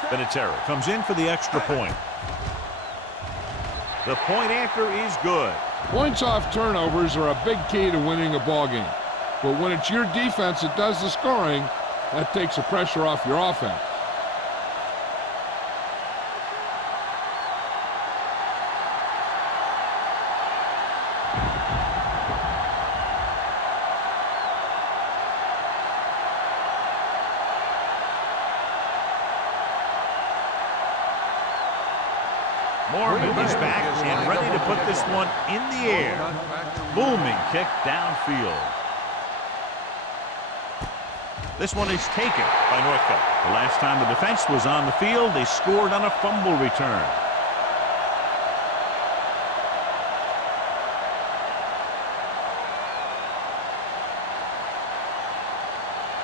Vinatieri comes in for the extra point. The point after is good. Points off turnovers are a big key to winning a ball game. But when it's your defense that does the scoring, that takes the pressure off your offense. Mormon is back and ready to put this one in the air. Booming kick downfield. This one is taken by Northcutt. The last time the defense was on the field, they scored on a fumble return.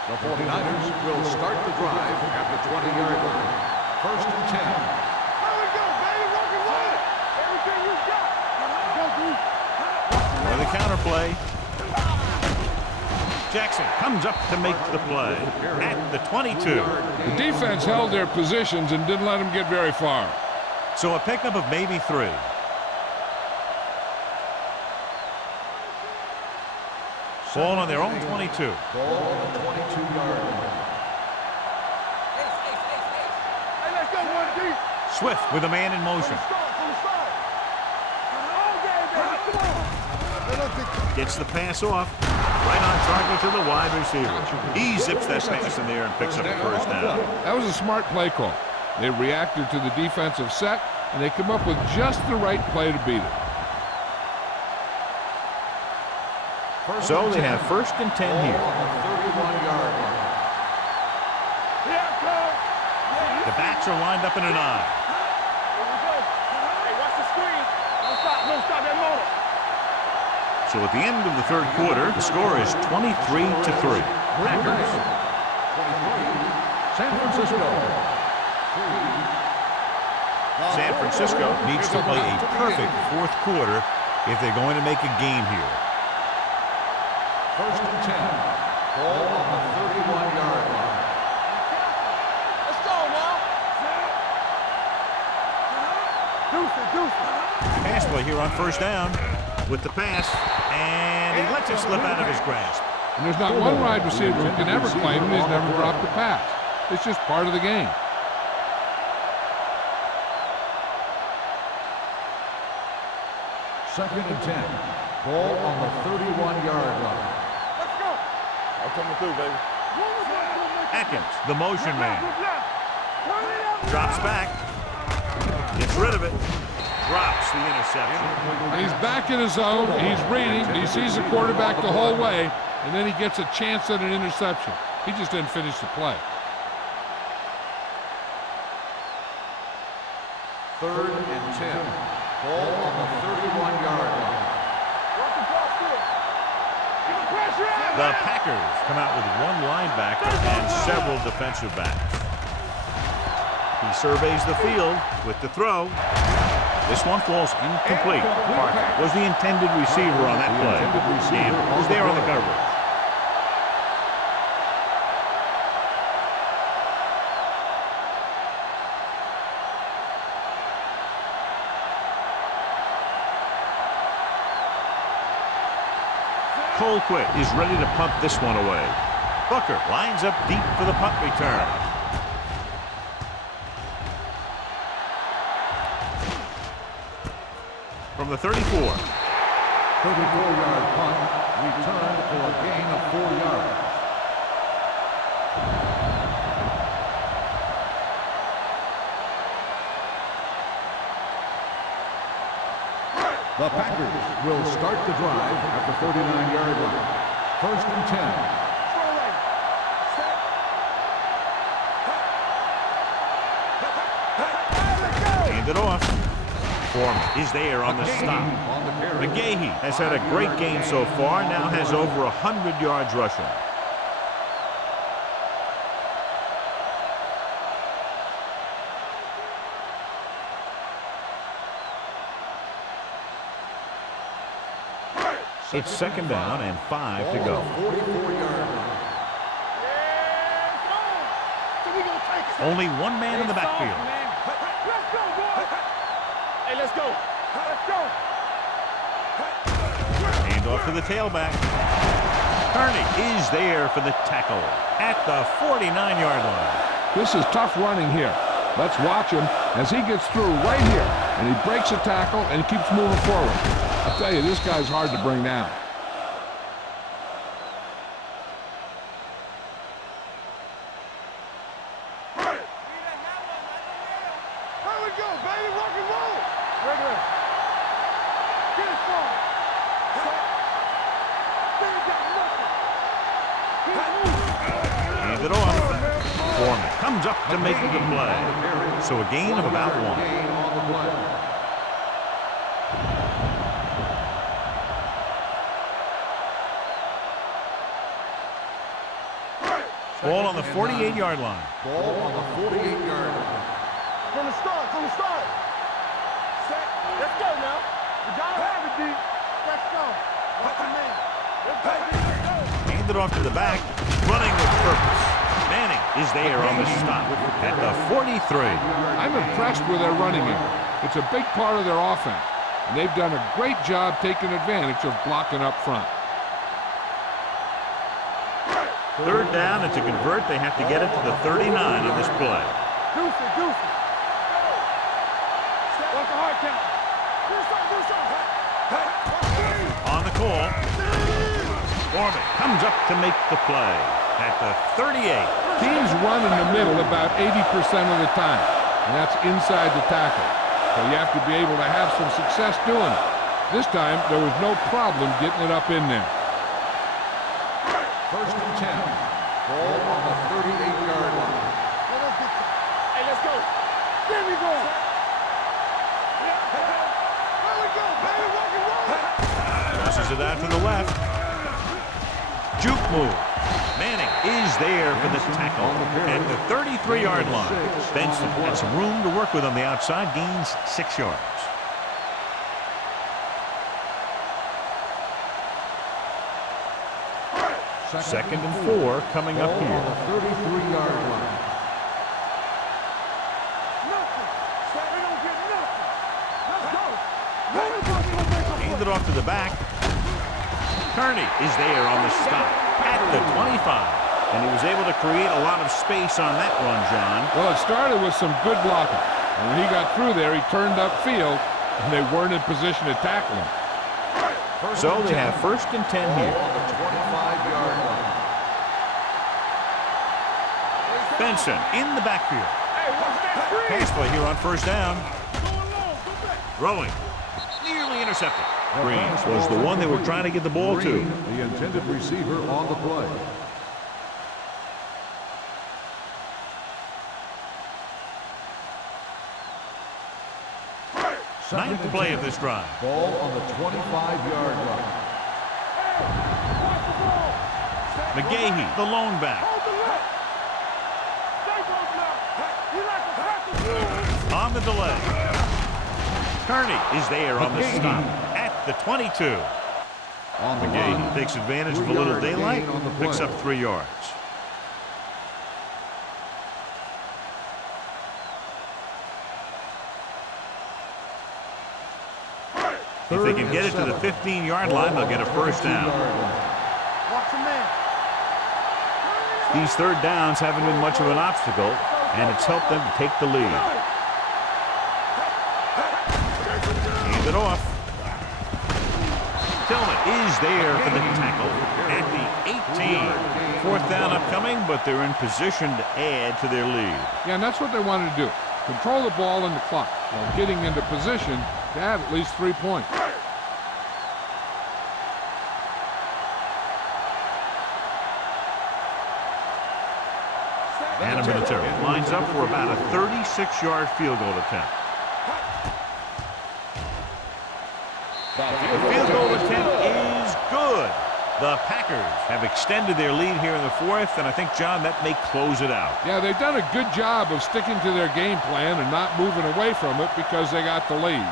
The 49ers will start the drive at the 20-yard line. First and 10. There we go, baby. Working with it. Everything you got. Go, dude. For the counter play. Jackson comes up to make the play at the 22. The defense held their positions and didn't let them get very far. So a pickup of maybe 3. Ball on their own 22. Ball on the 22-yard line. Hey, let's go, 1D. Swift with a man in motion. From the start. All day, baby. Come on. Gets the pass off. Right on target to the wide receiver. He zips that pass in there and picks up a first down. That was a smart play call. They reacted to the defensive set, and they come up with just the right play to beat it. So they have 1st and 10 here. On the 31-yard line. The backs are lined up in an I. Hey, watch the screen. Don't stop that motor. So at the end of the 3rd quarter, the score is 23-3. Packers. 23, San Francisco. San Francisco needs to play a perfect 4th quarter if they're going to make a game here. 1st and 10. Ball on the 31-yard line. Let's go now. Deuce. Pass play here on 1st down with the pass, and he lets it slip out of his grasp. And there's not one wide receiver who can ever claim that he's never dropped a pass. It's just part of the game. Second and 10. Ball on the 31-yard line. Let's go. I'm coming through, baby. Atkins, the motion man. Drops back. Gets rid of it. Drops the interception. He's back in his zone. He's reading. He sees the quarterback the whole way, and then he gets a chance at an interception. He just didn't finish the play. 3rd and 10. Ball on the 31-yard line. The Packers come out with 1 linebacker and several defensive backs. He surveys the field with the throw. This one falls incomplete. Parker was the intended receiver on that play. And was there on the coverage. Colquitt is ready to punt this one away. Booker lines up deep for the punt return. From the 34. 34-yard punt. Returned for a gain of 4 yards. The Packers will start the drive at the 39-yard line. 1st and 10. Hand it off. Foreman is there on the stop. McGahee has had a great game so far, now has over 100 yards rushing. It's 2nd down and 5 to go. 44-yard line. Only 1 man in the backfield. Let's go, boy. Hey, let's go. Let's go. Hand off to the tailback. Kearney is there for the tackle at the 49-yard line. This is tough running here. Let's watch him as he gets through right here, and he breaks a tackle and he keeps moving forward. I'll tell you, this guy's hard to bring down. Here we go, baby. Rock and roll. Regular. Get it from. Hand it off. Foreman comes up to make the play. So a gain of about 1. Gain on the play. Ball on the 48-yard line. Ball on the 48-yard line. From the start. Set. Let's go now. We gotta have it, D. Let's go. Watch the man. Let's go, D. Let's go. Hand it off to the back. Running with purpose. Manning is there on the stop at the 43. I'm impressed with their running game. It's a big part of their offense, and they've done a great job taking advantage of blocking up front. 3rd down, and to convert, they have to get it to the 39 on this play. Deuce it. What's the hard count? Do something. On the call, Foreman comes up to make the play at the 38. Teams run in the middle about 80% of the time, and that's inside the tackle. So you have to be able to have some success doing it. This time, there was no problem getting it up in there. First and 10. Ball on the 38-yard line. Hey, let's go. There we go. There we go, baby. Rock and roll. Tosses it out to the left. Juke move. Manning is there for the tackle at the 33-yard line. Benson had some room to work with on the outside, gains 6 yards. Second and 4 coming up here. On the 33-yard line. Nothing. We don't get nothing. Let's go. Hand it off to the back. Kearney is there on the stop at the 25. And he was able to create a lot of space on that run, John. Well, it started with some good blocking. And when he got through there, he turned upfield, and they weren't in position to tackle him. So they have first and 10 here. On the 25-yard line. Benson in the backfield. Hey, watch that screen. Pass play here on first down. Go along. Go back. Throwing. Nearly intercepted. Green was the one they were trying to get the ball to. Green, the intended receiver on the play. Ninth play of this drive. Ball on the 25-yard line. McGahee, the lone back. Hold the left. Stay close now. We like to practice. On the delay. Kearney is there on the stop at the 22. On the McGahee line. takes advantage of a little 3-yard daylight, gain on the picks play. up 3 yards. If they can get it to the 15-yard line, they'll get a first down. Watch the man. These third downs haven't been much of an obstacle, and it's helped them to take the lead. Hand it off. Tillman is there for the tackle at the 18. Fourth down upcoming, but they're in position to add to their lead. Yeah, and that's what they wanted to do. Control the ball and the clock while getting into position to add at least 3 points. And a military lines up for about a 36-yard field goal attempt. The field goal attempt is good. The Packers have extended their lead here in the fourth, and I think, John, that may close it out. Yeah, they've done a good job of sticking to their game plan and not moving away from it because they got the lead.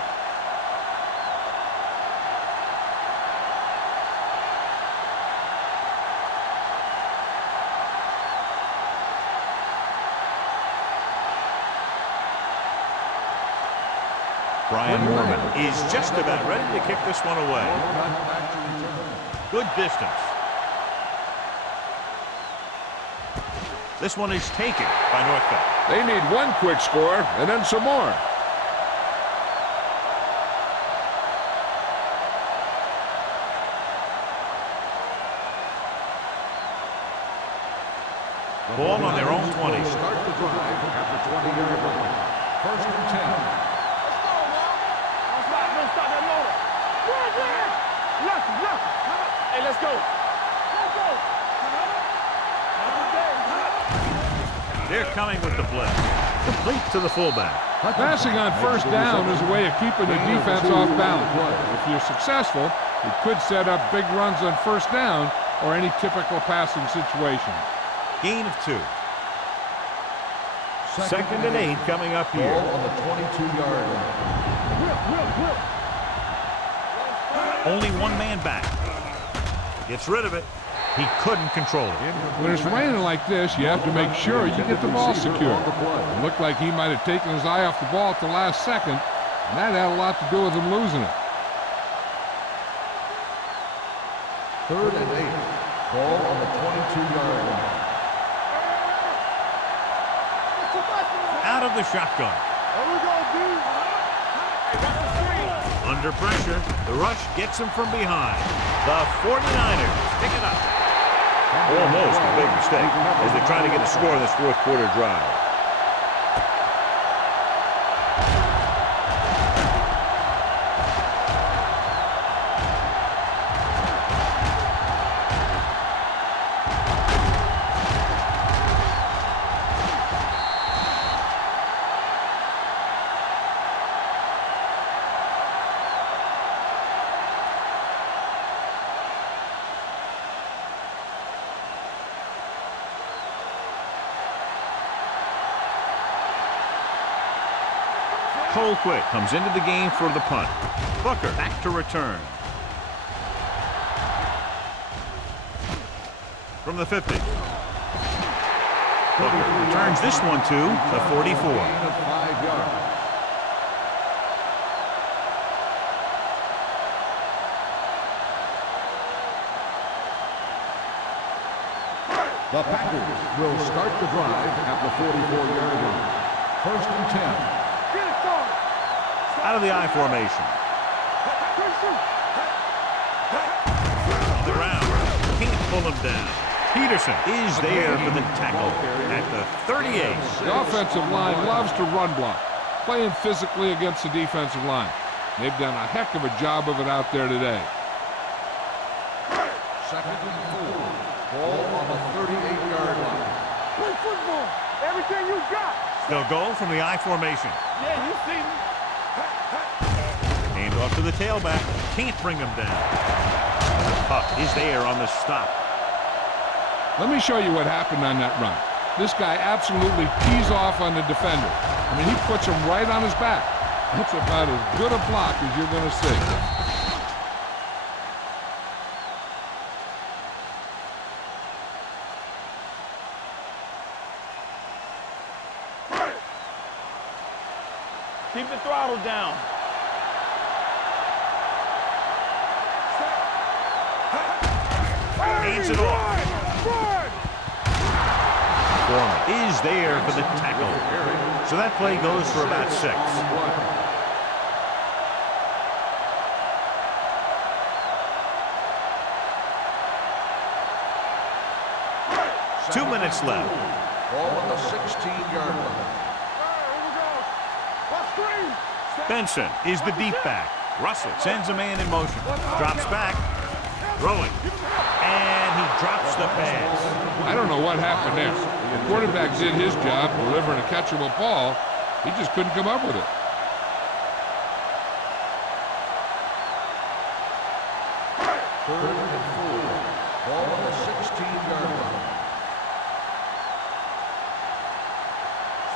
Brian Mormon is just about ready to kick this one away. Good distance. This one is taken by Northcutt. They need one quick score and then some more. Ball on their own 20. Start the drive at the 20-yard line. First and 10. Don't stop that motor. Left. Hey, let's go. They're coming with the blitz. Complete to the fullback. Passing on first down is a way of keeping the defense off balance. If you're successful, it could set up big runs on first down or any typical passing situation. Gain of 2. Second and 8 coming up here. Ball on the 22-yard line. Only one man back. Gets rid of it. He couldn't control it. When it's raining like this, you have to make sure you get the ball secure. It looked like he might have taken his eye off the ball at the last second, and that had a lot to do with him losing it. Third and 8. Ball on the 22-yard line. Out of the shotgun. There we go, dude. Under Under pressure, the rush gets him from behind. The 49ers pick it up. Almost a big mistake as they try to get a score in this fourth quarter drive. Colquitt comes into the game for the punt. Booker back to return. From the 50. Booker returns this one to the 44. 5 yards. The Packers will start the drive at the 44-yard line. First and 10. Out of the I formation. On the round. Can't pull him down. Peterson is there for the tackle at the 38. The offensive line loves to run block, playing physically against the defensive line. They've done a heck of a job of it out there today. Second and 4. Ball on the 38-yard line. Play football. Everything you got. They'll go from the I formation. Yeah, you see me. Hand off to the tailback. Can't bring him down. Puck is there on the stop. Let me show you what happened on that run. This guy absolutely tees off on the defender. I mean, he puts him right on his back. That's about as good a block as you're going to see. Keep the throttle down. Hands it off. Foreman is there for the tackle. So that play goes for about 6. 2 minutes left. Ball on the 16-yard line. Benson is the deep back. Russell sends a man in motion. Drops back. Throwing. And he drops the pass. I don't know what happened there. The quarterback did his job, delivering a catchable ball. He just couldn't come up with it. Third and 4. Ball on the 16-yard line.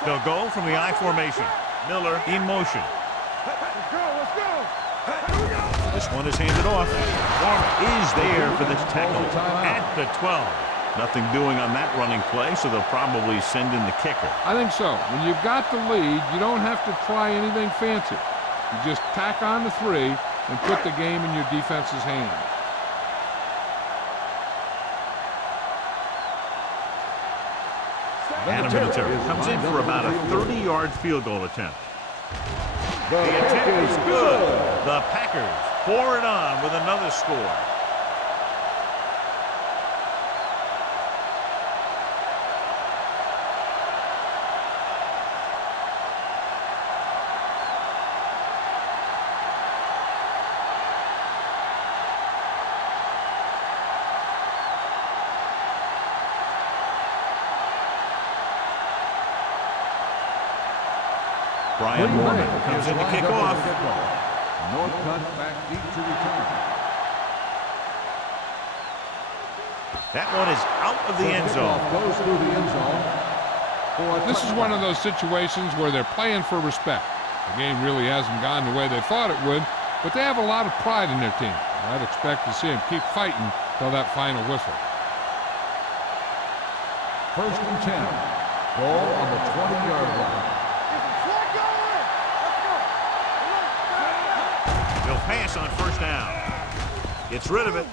They'll go from the I formation. Miller in motion. Let's go. This one is handed off. Foreman is there for the tackle at the 12. Nothing doing on that running play, so they'll probably send in the kicker. I think so. When you've got the lead, you don't have to try anything fancy. You just tack on the 3 and put the game in your defense's hands. Adam Vinatieri comes in for about a 30-yard field goal attempt. The attempt is good. The Packers pour it on with another score. Brian Moorman comes in to kick off. Northcutt back deep to return. That one is out of the end zone. Goes through the end zone. This is one of those situations where they're playing for respect. The game really hasn't gone the way they thought it would, but they have a lot of pride in their team. I'd expect to see them keep fighting till that final whistle. First and 10. Ball on the 20-yard line. They'll pass on first down. Gets rid of it.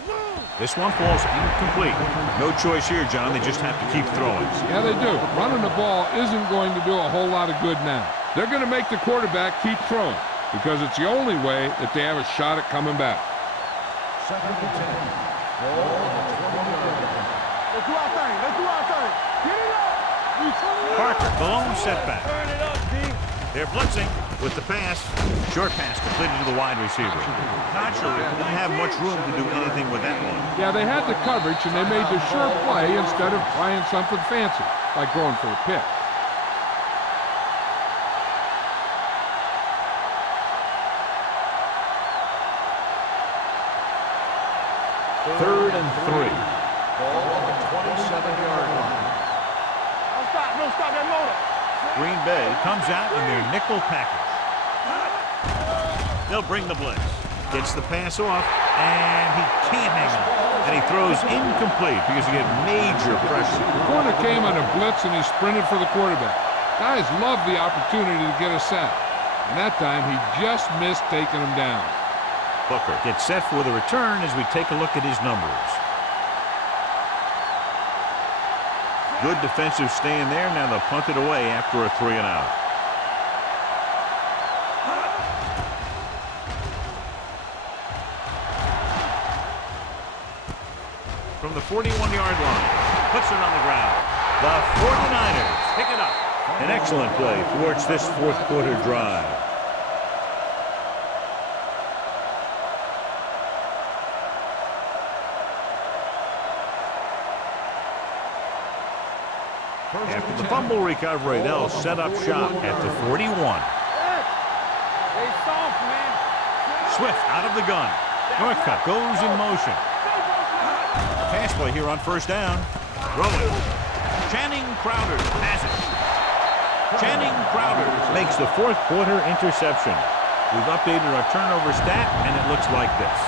This one falls incomplete. No choice here, John. They just have to keep throwing. Yeah, they do. Running the ball isn't going to do a whole lot of good now. They're going to make the quarterback keep throwing. because it's the only way that they have a shot at coming back. Second and 10. Ball on the 20-yard line. Let's do our thing. Let's do our thing. Get it up. Parker, the lone setback. Turn it up, D. They're blitzing with the pass. Short pass completed to the wide receiver. Kotcher didn't have much room to do anything with that one. Yeah, they had the coverage, and they made the sure play instead of trying something fancy, like going for the pick. Third and 3. Ball on the 27-yard line. No, stop that motor. Green Bay comes out in their nickel package. They'll bring the blitz. Gets the pass off, and he can't hang on. And he throws incomplete because he had major pressure. The corner came on a blitz, and he sprinted for the quarterback. Guys love the opportunity to get a sack. And that time, he just missed taking him down. Booker gets set for the return as we take a look at his numbers. Good defensive stand there. Now they'll punt it away after a 3-and-out. From the 41-yard line, puts it on the ground. The 49ers pick it up. An excellent play towards this fourth quarter drive. After the fumble recovery, they'll set up shop at the 41. Hey, soft, man. Swift out of the gun. Northcutt goes in motion. Pass play here on first down. Rolling. Channing Crowder has it. Channing Crowder makes the fourth quarter interception. We've updated our turnover stat, and it looks like this.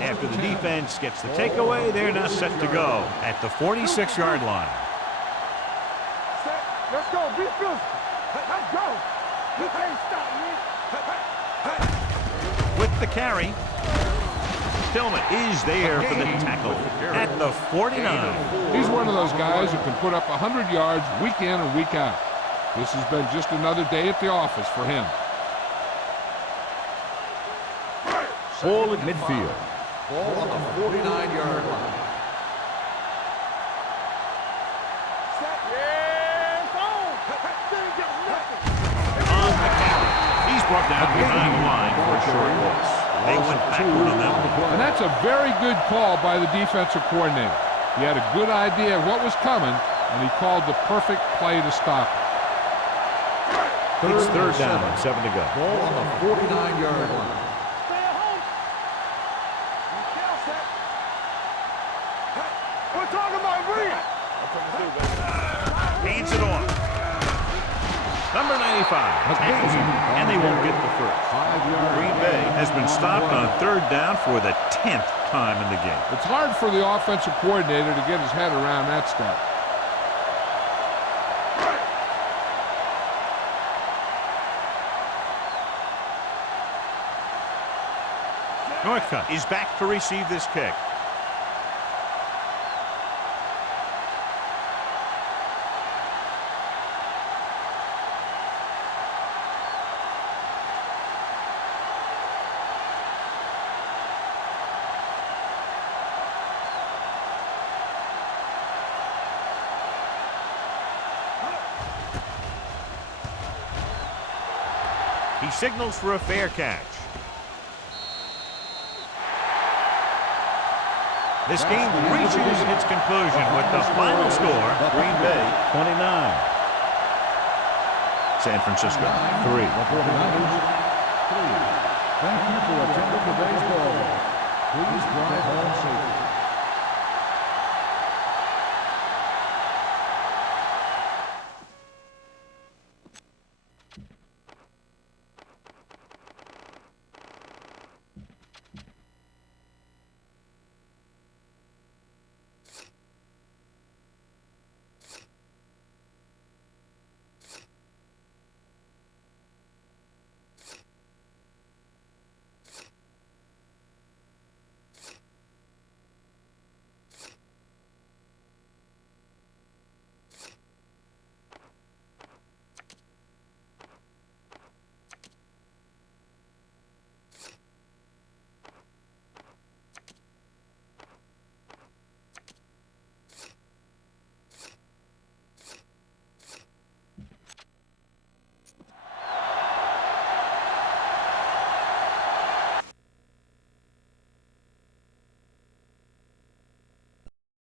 After the defense gets the takeaway, they're now set to go at the 46-yard line. Let's go. Be physical. Let's go. You can't stop me. With the carry, Tillman is there for the tackle at the 49. He's one of those guys who can put up 100 yards week in and week out. This has been just another day at the office for him. Ball at midfield. Ball on the 49-yard line. On the carry. He's brought down behind the line for a short loss. They went backward on that one. And that's a very good call by the defensive coordinator. He had a good idea of what was coming, and he called the perfect play to stop it. It's third down and 7 to go. Ball on the 49-yard line. We're talking about Reed. Hands it off. Number 95 tackles him, and they won't get the first. Green Bay has been stopped on third down for the 10th time in the game. It's hard for the offensive coordinator to get his head around that stat. Northcutt is back to receive this kick. He signals for a fair catch. This game reaches its conclusion with the final score, Green Bay 29. San Francisco 3. Thank you for attending today's ball. Please drive home